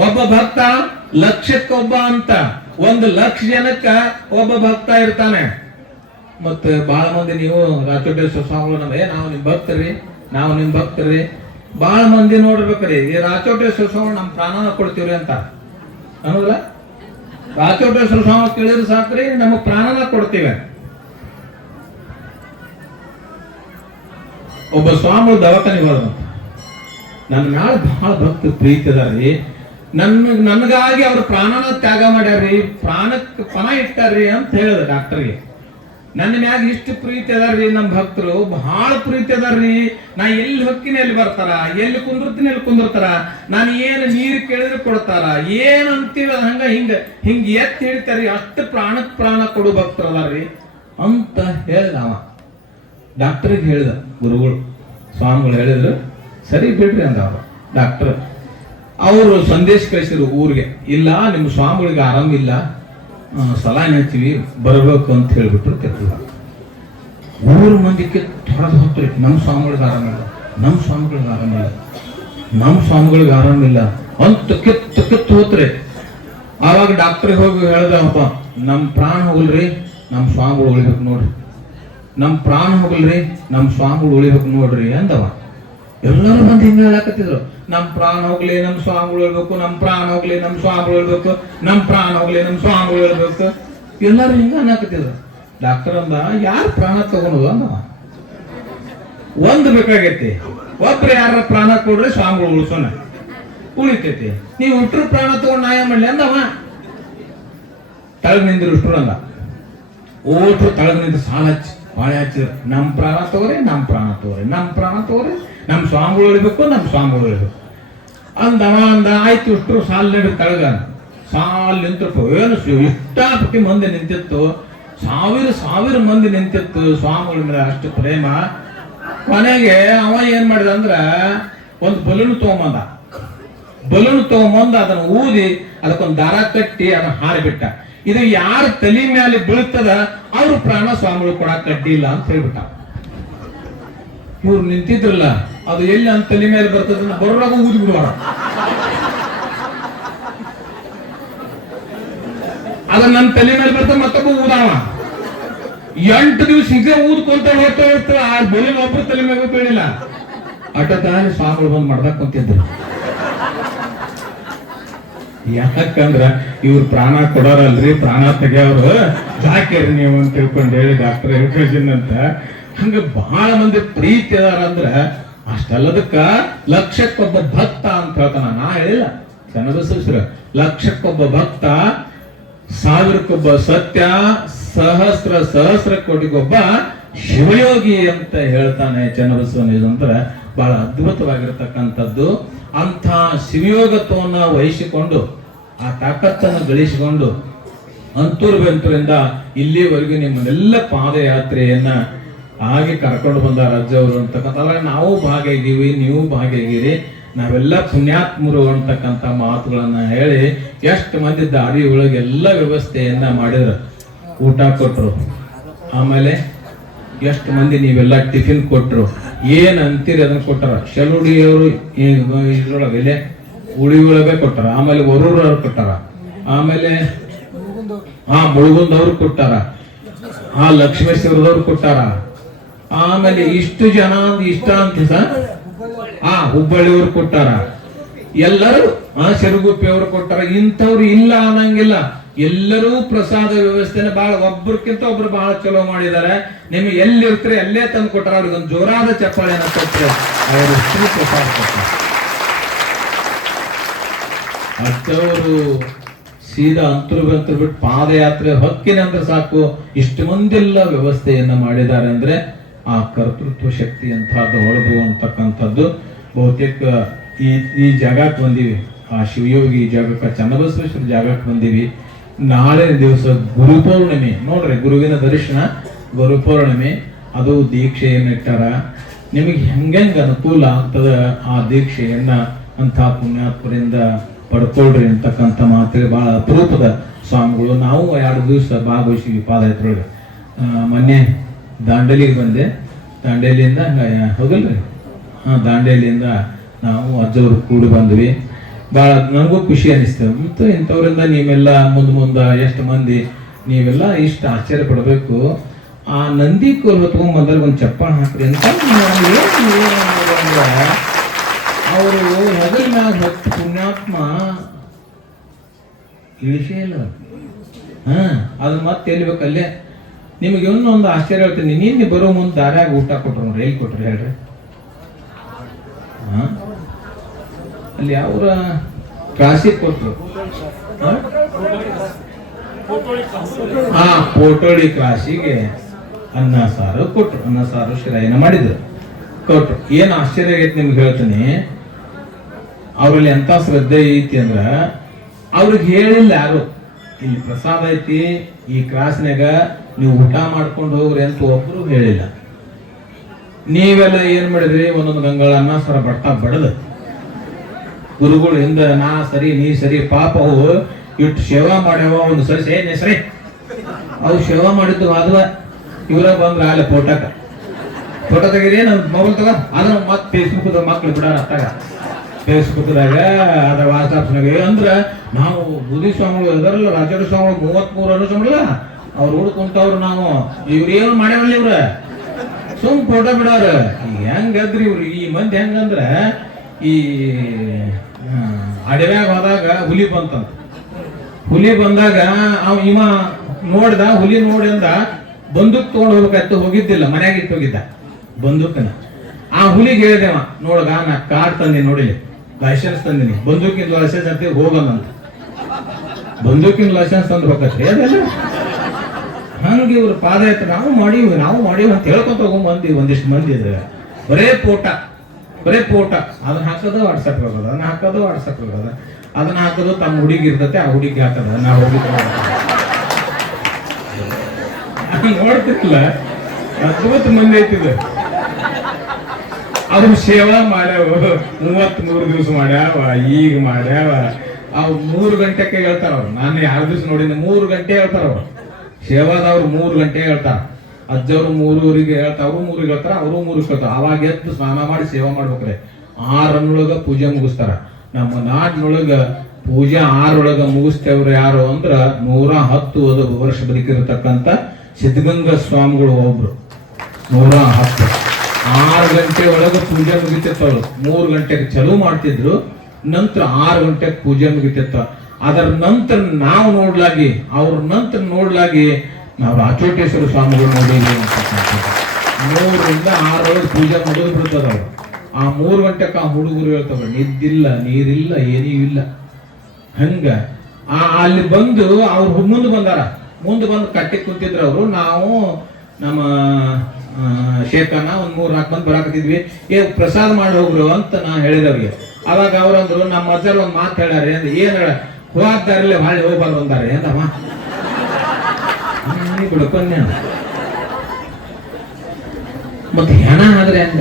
ಒಬ್ಬ ಭಕ್ತ ಲಕ್ಷಕ್ಕೊಬ್ಬ ಅಂತ, 1,00,000 ಜನಕ್ಕ ಒಬ್ಬ ಭಕ್ತ ಇರ್ತಾನೆ. ಮತ್ತೆ ಬಹಳ ಮಂದಿ ನೀವು ರಾಚೋಟೇಶ್ವರ ಸ್ವಾಮಿಗಳು ನಾವು ನಿಮ್ ಭಕ್ತರಿ ಬಹಳ ಮಂದಿ ನೋಡ್ಬೇಕ್ರಿ, ಈ ರಾಚೋಟೇಶ್ವರ ಸ್ವಾಮಿ ನಮ್ ಪ್ರಾಣನ ಕೊಡ್ತೀವ್ರಿ ಅಂತ ಅನ್ನೋದಿಲ್ಲ. ರಾಚೋಟೇಶ್ವರ ಸ್ವಾಮಿ ಕೇಳಿದ್ರೆ ಸಾಕ್ರಿ, ನಮಗ್ ಪ್ರಾಣನ ಕೊಡ್ತೀವಿ. ಒಬ್ಬ ಸ್ವಾಮಿ ದವಾಖಾನೆ ಹೋದಂತ, ನನ್ನ ಮ್ಯಾಲ ಬಹಳ ಭಕ್ತ ಪ್ರೀತಿ ಅದಾರ್ರಿ, ನನ್ಗಾಗಿ ಅವ್ರ ಪ್ರಾಣನ ತ್ಯಾಗ ಮಾಡ್ಯಾರ್ರಿ, ಪ್ರಾಣಕ್ಕೆ ಪಣ ಇಟ್ಟಾರ್ರಿ ಅಂತ ಹೇಳಿದ ಡಾಕ್ಟರ್ಗೆ. ನನ್ನ ಮ್ಯಾಗ ಇಷ್ಟು ಪ್ರೀತಿ ಅದಾರ್ರಿ, ನಮ್ ಭಕ್ತರು ಬಹಳ ಪ್ರೀತಿ ಅದಾರ್ರಿ, ನಾ ಎಲ್ಲಿ ಹೊಕ್ಕಿನ ಎಲ್ಲಿ ಬರ್ತಾರ, ಎಲ್ಲಿ ಕುಂದಿರ್ತಾರ, ನಾನು ಏನು ನೀರು ಕೇಳಿದ್ರೆ ಕೊಡ್ತಾರ, ಏನ್ ಅಂತೀವಿ ಹಂಗ ಹಿಂಗ ಎತ್ತಿ ಹೇಳ್ತಾರ್ರಿ, ಅಷ್ಟು ಪ್ರಾಣಕ್ ಪ್ರಾಣ ಕೊಡು ಭಕ್ತರು ಅದಾರ್ರಿ ಅಂತ ಹೇಳ್ದ ಅವ. ಡಾಕ್ಟರ್ಗೆ ಹೇಳಿದ ಗುರುಗಳು ಸ್ವಾಮಿಗಳು ಹೇಳಿದ್ರು, ಸರಿ ಬಿಡ್ರಿ ಅಂದ ಅವ್ರು. ಡಾಕ್ಟರ್ ಅವರು ಸಂದೇಶ ಕಳಿಸಿದ್ರು ಊರಿಗೆ, ಇಲ್ಲ ನಿಮ್ಮ ಸ್ವಾಮಿಗಳಿಗೆ ಆರಾಮಿಲ್ಲ, ಸಲಾನ್ ಹಚ್ಚಿವಿ ಬರ್ಬೇಕು ಅಂತ ಹೇಳ್ಬಿಟ್ರು. ಕೆತ್ತಿಲ್ಲ ಊರು ಮಂದಿಗೆ ಹೊಡೆದು ಹೋಗ್ತಾರೆ, ನಮ್ಮ ಸ್ವಾಮಿಗಳಿಗೆ ಆರಾಮಿಲ್ಲ ಅಂತ ಕಿತ್ತು ಹೋತ್ರಿ. ಆವಾಗ ಡಾಕ್ಟರ್ಗೆ ಹೋಗಿ ಹೇಳ್ದಪ್ಪ, ನಮ್ ಪ್ರಾಣ ಹೋಗಲ್ರಿ, ನಮ್ ಸ್ವಾಮಿಗಳು ಉಳಿಬೇಕು ನೋಡ್ರಿ, ನಮ್ ಪ್ರಾಣ ಹೋಗಲ್ರಿ, ನಮ್ ಸ್ವಾಮಿಗಳು ಉಳಿಬೇಕು ನೋಡ್ರಿ ಅಂದವ. ಎಲ್ಲರೂ ಬಂದು ಹಿಂಗ ಹೇಳಕತ್ತಿದ್ರು, ನಮ್ ಪ್ರಾಣ ಹೋಗ್ಲಿ ನಮ್ ಸ್ವಾಮಿಗಳು ಹೇಳ್ಬೇಕು, ನಮ್ ಪ್ರಾಣ ಹೋಗ್ಲಿ ನಮ್ ಸ್ವಾಮಿಗಳು ಹೇಳ್ಬೇಕು, ನಮ್ ಪ್ರಾಣ ಹೋಗ್ಲಿ ನಮ್ ಸ್ವಾಮಿಗಳು ಹೇಳ್ಬೇಕು, ಎಲ್ಲರೂ ಹಿಂಗ ಅನ್ನಕತ್ತಿದ್ರು. ಡಾಕ್ಟರ್ ಅಂದ, ಯಾರು ಪ್ರಾಣ ತಗೊಳೋದು ಅಂದವ. ಒಂದು ಬೇಕಾಗೈತಿ, ಒಬ್ರು ಯಾರ ಪ್ರಾಣ ಕೊಡ್ರಿ ಸ್ವಾಮಿಗಳು ಉಳಿಸೋಣ ಉಳಿತೈತಿ, ನೀವು ಹುಟ್ಟರು ಪ್ರಾಣ ತಗೊಂಡು ನಾ ಏನ್ ಮಾಡ್ಲಿ ಅಂದವ. ತಳಗ್ ನಿಂದ್ರು ಹುಟ್ಟರು ಅಂದ. ಓಟ್ರು ತಳಗ್ ನಿಂತು ಸಾಲ ಹಚ್ಚಿ ಬಾಳೆ ಹಚ್ಚಿದ್ರು, ನಮ್ ಪ್ರಾಣ ತಗೋರಿ, ನಮ್ ಸ್ವಾಮಿಗಳು ಉಳಿಬೇಕು, ಅಂದ. ಆಯ್ತು ಇಷ್ಟರು ಸಾಲ್ ನಡಿ ತಳಗ ನಿಂತರು, ಏನು ಇಷ್ಟಾಪಟ್ಟಿ ಮಂದಿ ನಿಂತಿತ್ತು, ಸಾವಿರ ಮಂದಿ ನಿಂತಿತ್ತು ಸ್ವಾಮಿಗಳ ಮೇಲೆ ಅಷ್ಟು ಪ್ರೇಮ. ಕೊನೆಗೆ ಅವ ಏನ್ ಮಾಡಿದ ಅಂದ್ರ ಒಂದು ಬಲೂನ್ ತಗೊಂಬಂದ ಅದನ್ನ ಊದಿ ಅದಕ್ಕೊಂದು ದಾರ ಕಟ್ಟಿ ಅದನ್ನ ಹಾರಿಬಿಟ್ಟ. ಇದು ಯಾರ ತಲೆ ಮೇಲೆ ಬೀಳ್ತದ ಅವ್ರ ಪ್ರಾಣ ಸ್ವಾಮಿಗಳು ಕೊಡಾಕ ಕಡ್ಡಿ ಇಲ್ಲ ಅಂತ ಹೇಳ್ಬಿಟ್ಟ. ಇವ್ರು ನಿಂತಿದ್ರಲ್ಲ, ಅದು ಎಲ್ಲಿ ಅಂತ ತಲೆ ಮೇಲೆ ಬರ್ತದ ಬರೋರಾಗ ಊದಿ ಬಿಡುವ, ಅದ ನನ್ನ ತಲೆ ಮೇಲೆ ಬರ್ತದೆ, ಮತ್ತೊಬ್ಬ ಊದಾವ. 8 ದಿವಸ ಹಿಂಗೆ ಊದ್ಕೊಂತ ಹೋಗ್ತಾ ಇರ್ತಾರೆ, ಆ ಬಲಿನ ಒಬ್ಬರು ತಲೆ ಮೇಲೆ ಬೀಳಿಲ್ಲ. ಅಟತಾನೆ ಸ್ವಾಮಿಗಳು ಬಂದು ಮಾಡ್ದಾಗ ಕುಂತಿದ್ರು. ಯಾಕಂದ್ರ ಇವ್ರು ಪ್ರಾಣ ಕೊಡೋರಲ್ರಿ, ಪ್ರಾಣ ತೆಗೆಯವ್ರು, ಜಾಕೇರಿ ನೀವು ಅಂತ ತಿಳ್ಕೊಂಡು ಹೇಳಿ ಡಾಕ್ಟರ್ ಅಂತ. ಹಂಗ ಬಹಳ ಮಂದಿ ಪ್ರೀತಿ ಅದಾರ ಅಂದ್ರ ಅಷ್ಟಲ್ಲದಕ್ಕ ಲಕ್ಷಕ್ಕೊಬ್ಬ ಭಕ್ತ ಅಂತ ಹೇಳ್ತಾನ. ನಾ ಹೇಳಿಲ್ಲ, ಚನ್ನಬಸವೇಶ್ವರ ಲಕ್ಷಕ್ಕೊಬ್ಬ ಭಕ್ತ, ಸಾವಿರಕ್ಕೊಬ್ಬ ಸತ್ಯ, ಸಹಸ್ರ ಕೋಟಿಗೊಬ್ಬ ಶಿವಯೋಗಿ ಅಂತ ಹೇಳ್ತಾನೆ ಚನ್ನಬಸವನ. ಅಂದ್ರೆ ಬಹಳ ಅದ್ಭುತವಾಗಿರತಕ್ಕಂಥದ್ದು. ಅಂಥ ಶಿವಯೋಗತ್ವವನ್ನ ವಹಿಸಿಕೊಂಡು ಆ ತಾಕತ್ತನ್ನು ಗಳಿಸಿಕೊಂಡು ಅಂತೂರಿಂದ ಇಲ್ಲಿವರೆಗೂ ನಿಮ್ಮನ್ನೆಲ್ಲ ಪಾದಯಾತ್ರೆಯನ್ನ ಹಾಗೆ ಕರ್ಕೊಂಡು ಬಂದ ರಾಜ್ಯವರು ಅಂತಕ್ಕಂಥ ನಾವು ಭಾಗಿಯಾಗಿವಿ, ನೀವು ಭಾಗಿಯಾಗಿರಿ, ನಾವೆಲ್ಲ ಪುಣ್ಯಾತ್ಮರು ಅಂತಕ್ಕಂಥ ಮಾತುಗಳನ್ನ ಹೇಳಿ ಎಷ್ಟು ಮಂದಿ ದಾರಿ ಒಳಗೆ ಎಲ್ಲ ವ್ಯವಸ್ಥೆಯನ್ನ ಮಾಡಿದ್ರು. ಊಟ ಕೊಟ್ರು, ಆಮೇಲೆ ಎಷ್ಟು ಮಂದಿ ನೀವೆಲ್ಲ ಟಿಫಿನ್ ಕೊಟ್ರು, ಏನ್ ಅಂತೀರಿ ಅದನ್ನ ಕೊಟ್ಟಾರ. ಶೆಲುಡಿಯವರು ಇದ್ರೊಳಗೆ ಉಳಿ ಒಳಗೆ ಕೊಟ್ಟಾರ, ಆಮೇಲೆ ವರೂರವ್ರು ಕೊಟ್ಟಾರ, ಆಮೇಲೆ ಮುಳುಗುಂದವ್ರು ಕೊಟ್ಟಾರ, ಲಕ್ಷ್ಮೇಶ್ವರದವ್ರು ಕೊಟ್ಟಾರ, ಆಮೇಲೆ ಇಷ್ಟು ಜನ ಅಂತ ಹುಬ್ಬಳ್ಳಿಯವ್ರು ಕೊಟ್ಟಾರ, ಎಲ್ಲರೂ ಶೆರಗುಪ್ಪಿ ಅವರು ಕೊಟ್ಟಾರ. ಇಂಥವ್ರು ಇಲ್ಲ ಅನ್ನಂಗಿಲ್ಲ, ಎಲ್ಲರೂ ಪ್ರಸಾದ ವ್ಯವಸ್ಥೆನ ಬಹಳ ಒಬ್ಬರಿಗಿಂತ ಒಬ್ರು ಬಹಳ ಚಲೋ ಮಾಡಿದ್ದಾರೆ. ನಿಮ್ಗೆ ಎಲ್ಲಿ ಇರ್ತಾರೆ ಅಲ್ಲೇ ತಂದು ಕೊಟ್ಟಾರ. ಅವ್ರಿಗೆ ಒಂದು ಜೋರಾದ ಚಪ್ಪಾಳೆನ ಕೊಟ್ಟರೆ ಅವರು ಪ್ರಸಾದ ಕೊಟ್ಟಾರ. ಅಷ್ಟವರು ಸೀದಾ ಅಂತರು ಬಿಟ್ಟು ಪಾದಯಾತ್ರೆ ಹೊಕ್ಕಿನಂದ್ರೆ ಸಾಕು, ಇಷ್ಟು ಮಂದಿಲ್ಲ ವ್ಯವಸ್ಥೆಯನ್ನ ಮಾಡಿದ್ದಾರೆ. ಅಂದ್ರೆ ಆ ಕರ್ತೃತ್ವ ಶಕ್ತಿ ಅಂತದ್ದು ಹೊರದು ಅಂತಕ್ಕಂಥದ್ದು. ಬಹುತೇಕ ಈ ಜಾಗಕ್ಕೆ ಬಂದೀವಿ, ಆ ಶಿವಯೋಗಿ ಜಾಗಕ್ಕೆ, ಚನ್ನಬಸವೇಶ್ವರ ಜಾಗಕ್ಕೆ ಬಂದೀವಿ. ನಾಳೆ ದಿವಸ ಗುರುಪೌರ್ಣಿಮೆ ನೋಡ್ರಿ, ಗುರುವಿನ ದರ್ಶನ, ಗುರುಪೌರ್ಣಿಮೆ, ಅದು ದೀಕ್ಷೆಯನ್ನಿಟ್ಟಾರ. ನಿಮಗೆ ಹೆಂಗೆಂಗ ಅನುಕೂಲ ಆಗ್ತದ ಆ ದೀಕ್ಷೆಯನ್ನ ಅಂತ ಪುಣ್ಯಾತ್ಮರಿಂದ ಪಡ್ಕೊಳ್ರಿ ಅಂತಕ್ಕಂಥ ಮಾತಿಗೆ ಬಹಳ ಅಪರೂಪದ ಸ್ವಾಮಿಗಳು. ನಾವು 2 ದಿವಸ ಭಾಗವಹಿಸಿವಿ ಪಾದಯಾತ್ರೆಯೊಳಗೆ. ಮೊನ್ನೆ ದಾಂಡೇಲಿಗೆ ಬಂದೆ. ದಾಂಡೇಲಿಯಿಂದ ಹೋಗಲ್ರಿ, ದಾಂಡೇಲಿಯಿಂದ ನಾವು ಅಜ್ಜವರು ಕೂಡಿ ಬಂದ್ವಿ. ಭಾಳ ನನಗೂ ಖುಷಿ ಅನಿಸ್ತೇವೆ. ಮತ್ತು ಇಂಥವ್ರಿಂದ ನೀವೆಲ್ಲ ಮುಂದೆ ಎಷ್ಟು ಮಂದಿ ನೀವೆಲ್ಲ ಇಷ್ಟು ಆಶ್ಚರ್ಯ ಪಡಬೇಕು. ಆ ನಂದಿ ಕೋಲ್ ಹೊತ್ಕೊಂಡ್ ಬಂದ್ರೆ ಒಂದು ಚಪ್ಪಾಳೆ ಹಾಕ್ರಿ ಅಂತ ಅವರು ಹೆಗಲ ಮ್ಯಾಗ ಹೊತ್ತು ಪುಣ್ಯಾತ್ಮ ಇಳಿಸೇ ಇಲ್ಲ. ಅದನ್ನ ಮತ್ತೆ ಹೇಳ್ಬೇಕಲ್ಲೇ. ನಿಮಗೆ ಇನ್ನೊಂದು ಆಶ್ಚರ್ಯ ಹೇಳ್ತೀನಿ. ನಿನ್ನೆ ಬರೋ ಮುಂದೆ ದಾರ್ಯಾಗ ಊಟ ಕೊಟ್ರು ನೋಡ್ರಿ. ಎಲ್ಲಿ ಕೊಟ್ರಿ ಹೇಳ್ರಿ? ಅಲ್ಲಿ ಅವ್ರ ಕ್ರಾಸಿಗೆ ಕೊಟ್ರು. ಕೋಟೋಳಿ ಕ್ರಾಸಿಗೆ ಅನ್ನ ಸಾರು ಕೊಟ್ರು. ಅನ್ನ ಸಾರು ಶಿರಾಯನ ಮಾಡಿದ್ರು, ಕೊಟ್ರು. ಏನ್ ಆಶ್ಚರ್ಯ ಆಗೈತಿ ನಿಮ್ಗೆ ಹೇಳ್ತೀನಿ. ಅವ್ರಲ್ಲಿ ಎಂತ ಶ್ರದ್ಧೆ ಐತಿ ಅಂದ್ರ ಅವ್ರಿಗೆ ಹೇಳಿಲ್ಲ ಯಾರು, ಇಲ್ಲಿ ಪ್ರಸಾದ ಐತಿ, ಈ ಕ್ರಾಸ್ನಾಗ ನೀವು ಊಟ ಮಾಡ್ಕೊಂಡು ಹೋಗ್ರಿ ಅಂತ ಒಬ್ರು ಹೇಳಿಲ್ಲ. ನೀವೆಲ್ಲ ಏನ್ ಮಾಡಿದ್ರಿ? ಒಂದೊಂದು ಗಂಗಳ ಅನ್ನ ಸಾರ ಬಡ್ತಾ ಬಡದ ಗುರುಗಳು ಹಿಂದ ನಾ ಸರಿ ನೀ ಸರಿ ಪಾಪ ಅವು ಇಟ್ಟು ಸೇವಾ ಮಾಡ್ಯಾವ. ಒಂದು ಸರಿ ಸರಿ ಅವು ಸೇವಾ ಮಾಡಿದ್ದು ಅದ್ವ ಇವರ ಬಂದ್ರ ಅಲ್ಲ ಫೋಟೋ ತೆಗೀರಿ, ನನ್ ಮೊಬೈಲ್ ತಗೋ. ಅದನ್ನ ಮತ್ತೆ ಫೇಸ್ಬುಕ್ ಮಕ್ಳು ಬಿಡಾರ ಅತ್ತಾಗ ಫೇಸ್ಬುಕ್ದಾಗ ಅದ್ರ ವಾಟ್ಸಾಪ್ನಾಗ ಅಂದ್ರ ನಾವು ಬುದ್ಧಿ ಸ್ವಾಮಿಗಳು ಅದರಲ್ಲ ರಾಜರ ಸ್ವಾಮಿಗಳು 33 ಅನುಸಂಬಲ್ಲ ಅವ್ರು ಹುಡ್ಕೊಂತವ್ರು. ನಾವು ಇವ್ರೇನು ಮಾಡ್ಯಾವಲ್ಲ ಇವ್ರ ಸುಮ್ ಫೋಟೋ ಬಿಡವ್ರ. ಹೆಂಗದ್ರಿ ಇವ್ರು ಈ ಮಂದಿ ಹೆಂಗಂದ್ರ ಈ ಅಡವ್ಯಾಗ ಹೋದಾಗ ಹುಲಿ ಬಂತಂತ. ಹುಲಿ ಬಂದಾಗ ಇವ ನೋಡ್ದ, ಹುಲಿ ನೋಡಿ ಅಂದ ಬಂದೂಕ್ ತಗೊಂಡು ಹೋಗ್ಬೇಕಾಯ್ತು. ಹೋಗಿದ್ದಿಲ್ಲ, ಮನ್ಯಾಗ ಇಟ್ಟು ಹೋಗಿದ್ದ ಬಂದೂಕನ. ಆ ಹುಲಿಗೆ ಹೇಳಿದೆವ, ನೋಡ್ಗ ನಾ ಕಾರ್ಡ್ ತಂದಿನಿ ನೋಡಿಲಿ, ಲೈಸೆನ್ಸ್ ತಂದಿನಿ, ಬಂದೂಕಿನ ಲೈಸೆನ್ಸ್ ಅಂತ ಹೋಗಂತ. ಬಂದೂಕಿನ ಲೈಸೆನ್ಸ್ ತಂದ್ರೆ ಹೋಗತ್ರಿ ಅದೆಲ್ಲ. ಹಂಗೆ ಇವ್ರ ಪಾದಯಾತ್ರೆ ನಾವು ಮಾಡೀವಿ ಅಂತ ಹೇಳ್ಕೊಂತ ಹೋಗ್ಬಂದಿ. ಒಂದಿಷ್ಟು ಮಂದಿ ಇದ್ರೆ ಬರೇ ಫೋಟ ಅದನ್ನ ಹಾಕೋದು ವಾಟ್ಸಪ್ ಹೋಗೋದು, ಅದನ್ನ ಹಾಕೋದು ವಾಟ್ಸಪ್ ಹೋಗೋದು, ಅದನ್ನ ಹಾಕೋದು ತಮ್ಮ ಹುಡುಗಿ ಇರ್ತತೆ, ಆ ಹುಡುಗಿ ಹಾಕೋದು. ನಾವು ಹೋಗಿ ನೋಡ್ತಿರ್ಲಿಲ್ಲ, ಅದ್ಭುತ ಮಂದಿ ಐತಿದೆ. ಅವ್ರು ಸೇವಾ ಮಾಡ್ಯಾವ, 33 ದಿವಸ ಮಾಡ್ಯಾವ, ಈಗ ಮಾಡ್ಯಾವ. ಅವ್ 3 ಗಂಟೆಗೆ ಹೇಳ್ತಾರ ಅವ್ರು. ನಾನು 2 ದಿವಸ ನೋಡಿದ 3 ಗಂಟೆ ಹೇಳ್ತಾರ ಅವ್ರು. ಸೇವಾದವ್ರು 3 ಗಂಟೆ ಹೇಳ್ತಾರ. ಅಜ್ಜವ್ರು 3 ಹೇಳ್ತಾರ, ಅವ್ರು 3 ಹೇಳ್ತಾರ, ಅವರು 3 ಹೇಳ್ತಾರ. ಅವಾಗ ಎದ್ದು ಸ್ನಾನ ಮಾಡಿ ಸೇವಾ ಮಾಡ್ಬೇಕ್ರೆ 6 ಪೂಜೆ ಮುಗಿಸ್ತಾರ. ನಮ್ಮ ನಾಡಿನೊಳಗ ಪೂಜೆ 6 ಮುಗಿಸ್ತೇವ್ರು ಯಾರು ಅಂದ್ರ 110 ವರ್ಷ ಬದುಕಿರತಕ್ಕಂತ ಸಿದ್ಧಗಂಗಾ ಸ್ವಾಮಿಗಳು ಒಬ್ರು. 110 6 ಗಂಟೆ ಒಳಗೆ ಪೂಜೆ ಮುಗಿತಿತ್ತವ್ರು. 3 ಗಂಟೆಗೆ ಚಲೋ ಮಾಡ್ತಿದ್ರು, ನಂತರ 6 ಗಂಟೆಗೆ ಪೂಜೆ ಮುಗಿತಿತ್ತ. ಅದರ ನಂತರ ನಾವು ನೋಡ್ಲಾಗಿ, ಅವ್ರ ನಂತರ ನೋಡ್ಲಾಗಿ ನಾವು ರಾಚೋಟೇಶ್ವರ ಸ್ವಾಮಿಗಳು ನೋಡಿದ್ವಿ. 3 ರಿಂದ 6 ಒಳಗೆ ಪೂಜೆ ಮುಗಿದು ಬಿಡ್ತದ ಅವ್ರು. ಆ 3 ಗಂಟೆಗೆ ಆ ಹುಡುಗರು ಹೇಳ್ತಾವ, ನಿದ್ದಿಲ್ಲ, ನೀರಿಲ್ಲ, ಏನೂ ಇಲ್ಲ. ಹಂಗ ಅಲ್ಲಿ ಬಂದು ಅವ್ರು ಮುಂದೆ ಬಂದು ಕಟ್ಟಿ ಕುಂತಿದ್ರು ಅವರು. ನಾವು ನಮ್ಮ ಶೇಖನ ಒಂದ್ 3-4 ಮಂದಿ ಬರಾಕತ್ತಿದ್ವಿ. ಪ್ರಸಾದ ಮಾಡಿ ಹೋಗ್ರು ಅಂತ ನಾ ಹೇಳಿದವ್ರಿಗೆ. ಅವಾಗ ಅವ್ರಂದ್ರು, ನಮ್ಮ ಅಜ್ಜರ್ ಒಂದ್ ಮಾತು ಹೇಳ್ಯಾರೆ. ಏನ್ ಹೇಳ? ಹೋಗ್ತಾರಲ್ಲೇ ಹೊಳ್ಳಿ ಹೋಗ್ಬಾರ್ದು ಅಂದಾರೆ ಎಂದಮ್ಮ ಬಿಡ್ಕೊಂಡೆ. ಮತ್ತೆ ಹೆಣ ಆದ್ರೆ ಹೆಂಗ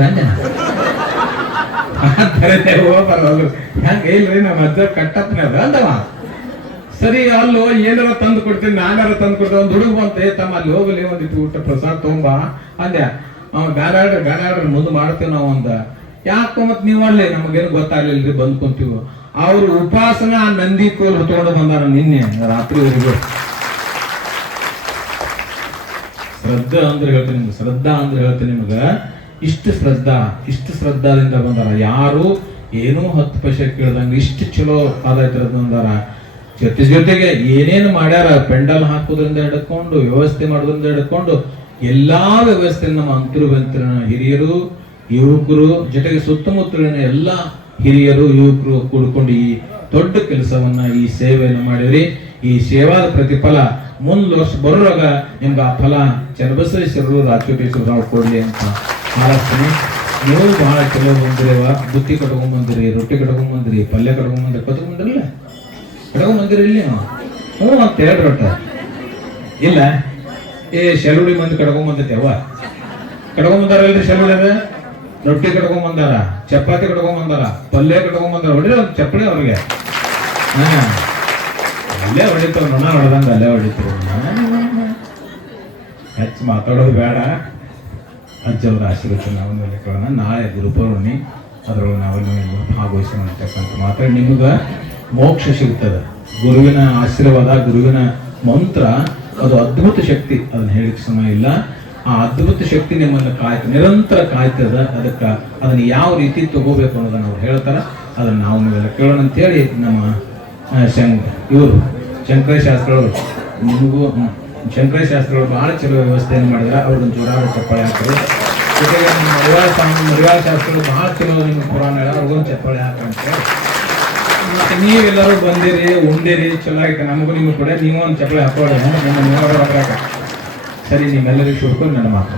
ಹೋಗ್ಬಾರ್ದು ಹೆಂಗ? ಇಲ್ರಿ ನಮ್ಮ ಅಜ್ಜರ್ ಕಟ್ಟಪ್ಪನೇ ಅದ ಅಂದವ. ಸರಿ, ಅಲ್ಲೋ ಏನಾರ ತಂದು ಕೊಡ್ತೀನಿ, ನಾನಾರ ತಂದು ಕೊಡ್ತೇವೆ. ಒಂದು ಹುಡುಗ ಬಂತೆ, ತಮ್ಮ ಅಲ್ಲಿ ಹೋಗಲಿ ಒಂದಿಟ್ಟು ಊಟ ಪ್ರಸಾದ ತಗೊಂಬ ಅಂದ್ಯ. ಗಾಡಿ ಮುಂದೆ ಮಾಡ್ತೇವೆ ನಾವು ಅಂದ. ಯಾಕೋ ಮತ್ ನೀವ್ ಅಲ್ಲೇ ನಮಗೇನು ಗೊತ್ತಾಗ್ಲಿಲ್ರಿ, ಬಂದ್ ಕುಂತೀವಿ. ಅವ್ರು ಉಪಾಸನ ಆ ನಂದಿ ಕೋಲ್ ಹೊತ್ಕೊಂಡು ಬಂದಾರ ನಿನ್ನೆ ರಾತ್ರಿವರೆಗೂ. ಶ್ರದ್ಧಾ ಅಂದ್ರೆ ಹೇಳ್ತೀನಿ ನಿಮ್ಗ, ಇಷ್ಟು ಶ್ರದ್ಧಾದಿಂದ ಬಂದಾರ. ಯಾರು ಏನೋ 10 ಪೈಸೆ ಕೇಳ್ದಂಗ ಇಷ್ಟು ಚಲೋ ಪಾದಯಾತ್ರೆ ಬಂದಾರ. ಜೊತೆಗೆ ಏನೇನು ಮಾಡ್ಯಾರ, ಪೆಂಡಲ್ ಹಾಕೋದ್ರಿಂದ ಹಿಡ್ಕೊಂಡು, ವ್ಯವಸ್ಥೆ ಮಾಡೋದ್ರಿಂದ ಹಿಡ್ಕೊಂಡು ಎಲ್ಲಾ ವ್ಯವಸ್ಥೆ ನಮ್ಮ ಅಂತರ್ಗಂತರಿನ ಹಿರಿಯರು, ಯುವಕರು, ಜೊತೆಗೆ ಸುತ್ತಮುತ್ತಲಿನ ಎಲ್ಲ ಹಿರಿಯರು, ಯುವಕರು ಕೂಡ್ಕೊಂಡು ಈ ದೊಡ್ಡ ಕೆಲಸವನ್ನ, ಈ ಸೇವೆಯನ್ನು ಮಾಡಿರಿ. ಈ ಸೇವಾದ ಪ್ರತಿಫಲ ಮುಂದ್ ವರ್ಷ ಬರುವಾಗ ನಿಮ್ಗೆ ಆ ಫಲ ಚನ್ನಬಸವೇಶ್ವರರು, ರಾಚೋಟೇಶ್ವರರಾವ್ ಕೊಡ್ಲಿ ಅಂತ ಹಾರಸ್ತೀನಿ. ನೀವು ಬಹಳ ಚಲೋ ಬಂದಿರೇವ, ಬುತ್ತಿ ಕಟ್ಕೊಂಡ್ಬಂದಿರಿ, ರೊಟ್ಟಿ ಕಟ್ಕೊಂಡ್ಬಂದಿರಿ, ಪಲ್ಯ ಕಟ್ಕೊಂಡ್ಬಂದಿರಿ, ಕಟ್ಕೊಂಡ್ಬಂದಿರಲ್ಲ ಕಟ್ಕೊಂಡ್ಬಂದಿರಿ ಇಲ್ಲಿ. ಹ್ಞೂ ಅಂತ ಹೇಳ್ರಿ ಒಟ್ಟ ಇಲ್ಲ. ಶೆಲುಡಿ ಮಂದಿ ಕಟ್ಕೊಂಡ್ಬಂದೈತೆ ಅವ್ವ, ಕಟ್ಕೊಂಡ್ಬಂದಾರಲ್ರಿ. ಶೆಲುಡಿ ರೊಟ್ಟಿ ಕಟ್ಕೊಂಡ್ಬಂದಾರ, ಚಪಾತಿ ಕಟ್ಕೊಂಡ್ಬಂದಾರ, ಪಲ್ಯ ಕಟ್ಕೊಂಡ್ಬಂದಾರ. ಹೊಡಿರಿ ಅವ್ರ ಚಪ್ಪಳಿ ಅವ್ರಿಗೆ. ಅಲ್ಲೇ ಹೊಡಿತಾರ, ನೊಣ ಹೊಡೆದಂಗ ಅಲ್ಲೇ ಹೊಡಿತಾರ. ಹೆಚ್ಚು ಮಾತಾಡೋದು ಬೇಡ. ಅಜ್ಜವರ ಆಶೀರ್ವಚನ ನಾವನ್ನು ಎಲ್ಲ ಕೇಳೋಣ. ನಾಳೆ ಗುರುಪೌರ್ಣಮಿ, ಅದರೊಳಗೆ ನಾವೆಲ್ಲ ಭಾಗವಹಿಸೋಣ ಅಂತಕ್ಕಂಥ ಮಾತ್ರ ನಿಮ್ಗೆ ಮೋಕ್ಷ ಸಿಗ್ತದೆ. ಗುರುವಿನ ಆಶೀರ್ವಾದ, ಗುರುವಿನ ಮಂತ್ರ ಅದು ಅದ್ಭುತ ಶಕ್ತಿ, ಅದನ್ನ ಹೇಳಿಕ್ಕೆ ಸಮಯ ಇಲ್ಲ. ಆ ಅದ್ಭುತ ಶಕ್ತಿ ನಿಮ್ಮನ್ನು ನಿರಂತರ ಕಾಯ್ತದ. ಅದಕ್ಕೆ ಅದನ್ನು ಯಾವ ರೀತಿ ತಗೋಬೇಕು ಅನ್ನೋದನ್ನ ಅವ್ರು ಹೇಳ್ತಾರೆ. ಅದನ್ನು ನಾವು ನೀವೆಲ್ಲ ಕೇಳೋಣ ಅಂತೇಳಿ ನಮ್ಮ ಇವರು ಶಂಕರೇಶ್ ಶಾಸ್ತ್ರಿಗಳು, ನಿಮಗೂ ಶಂಕರೇಶ್ ಶಾಸ್ತ್ರಿಗಳು ಭಾಳ ಚಲೋ ವ್ಯವಸ್ಥೆಯನ್ನು ಮಾಡಿದ್ರೆ ಅವ್ರನ್ನ ಜೋರಾದ ಚಪ್ಪಾಳೆ ಹಾಕಿದ್ರು. ಜೊತೆಗೆ ನಮ್ಮ ಮಡಿವಾಳ ಶಾಸ್ತ್ರಿಗಳು ಭಾಳ ಚಲೋ ನಿಮ್ಗೆ ಪುರಾಣ ಹೇಳ, ಅವ್ರಿಗೊಂದು ಚಪ್ಪಾಳೆ ಹಾಕಂತೇಳಿ. ಮತ್ತೆ ನೀವೆಲ್ಲರೂ ಬಂದಿರಿ, ಉಂಡಿರಿ, ಚಲೋ ಆಯ್ತು. ನಮಗೂ ನಿಮಗೂ ಕೂಡ ನೀವು ಒಂದು ಚಪ್ಪಳೆ ಹಾಕೊಳ್ಳಿ. ಸರಿ, ನಿಮ್ಮೆಲ್ಲರಿಗೂ ಶುಭ ನನ್ನ ಮಾತು.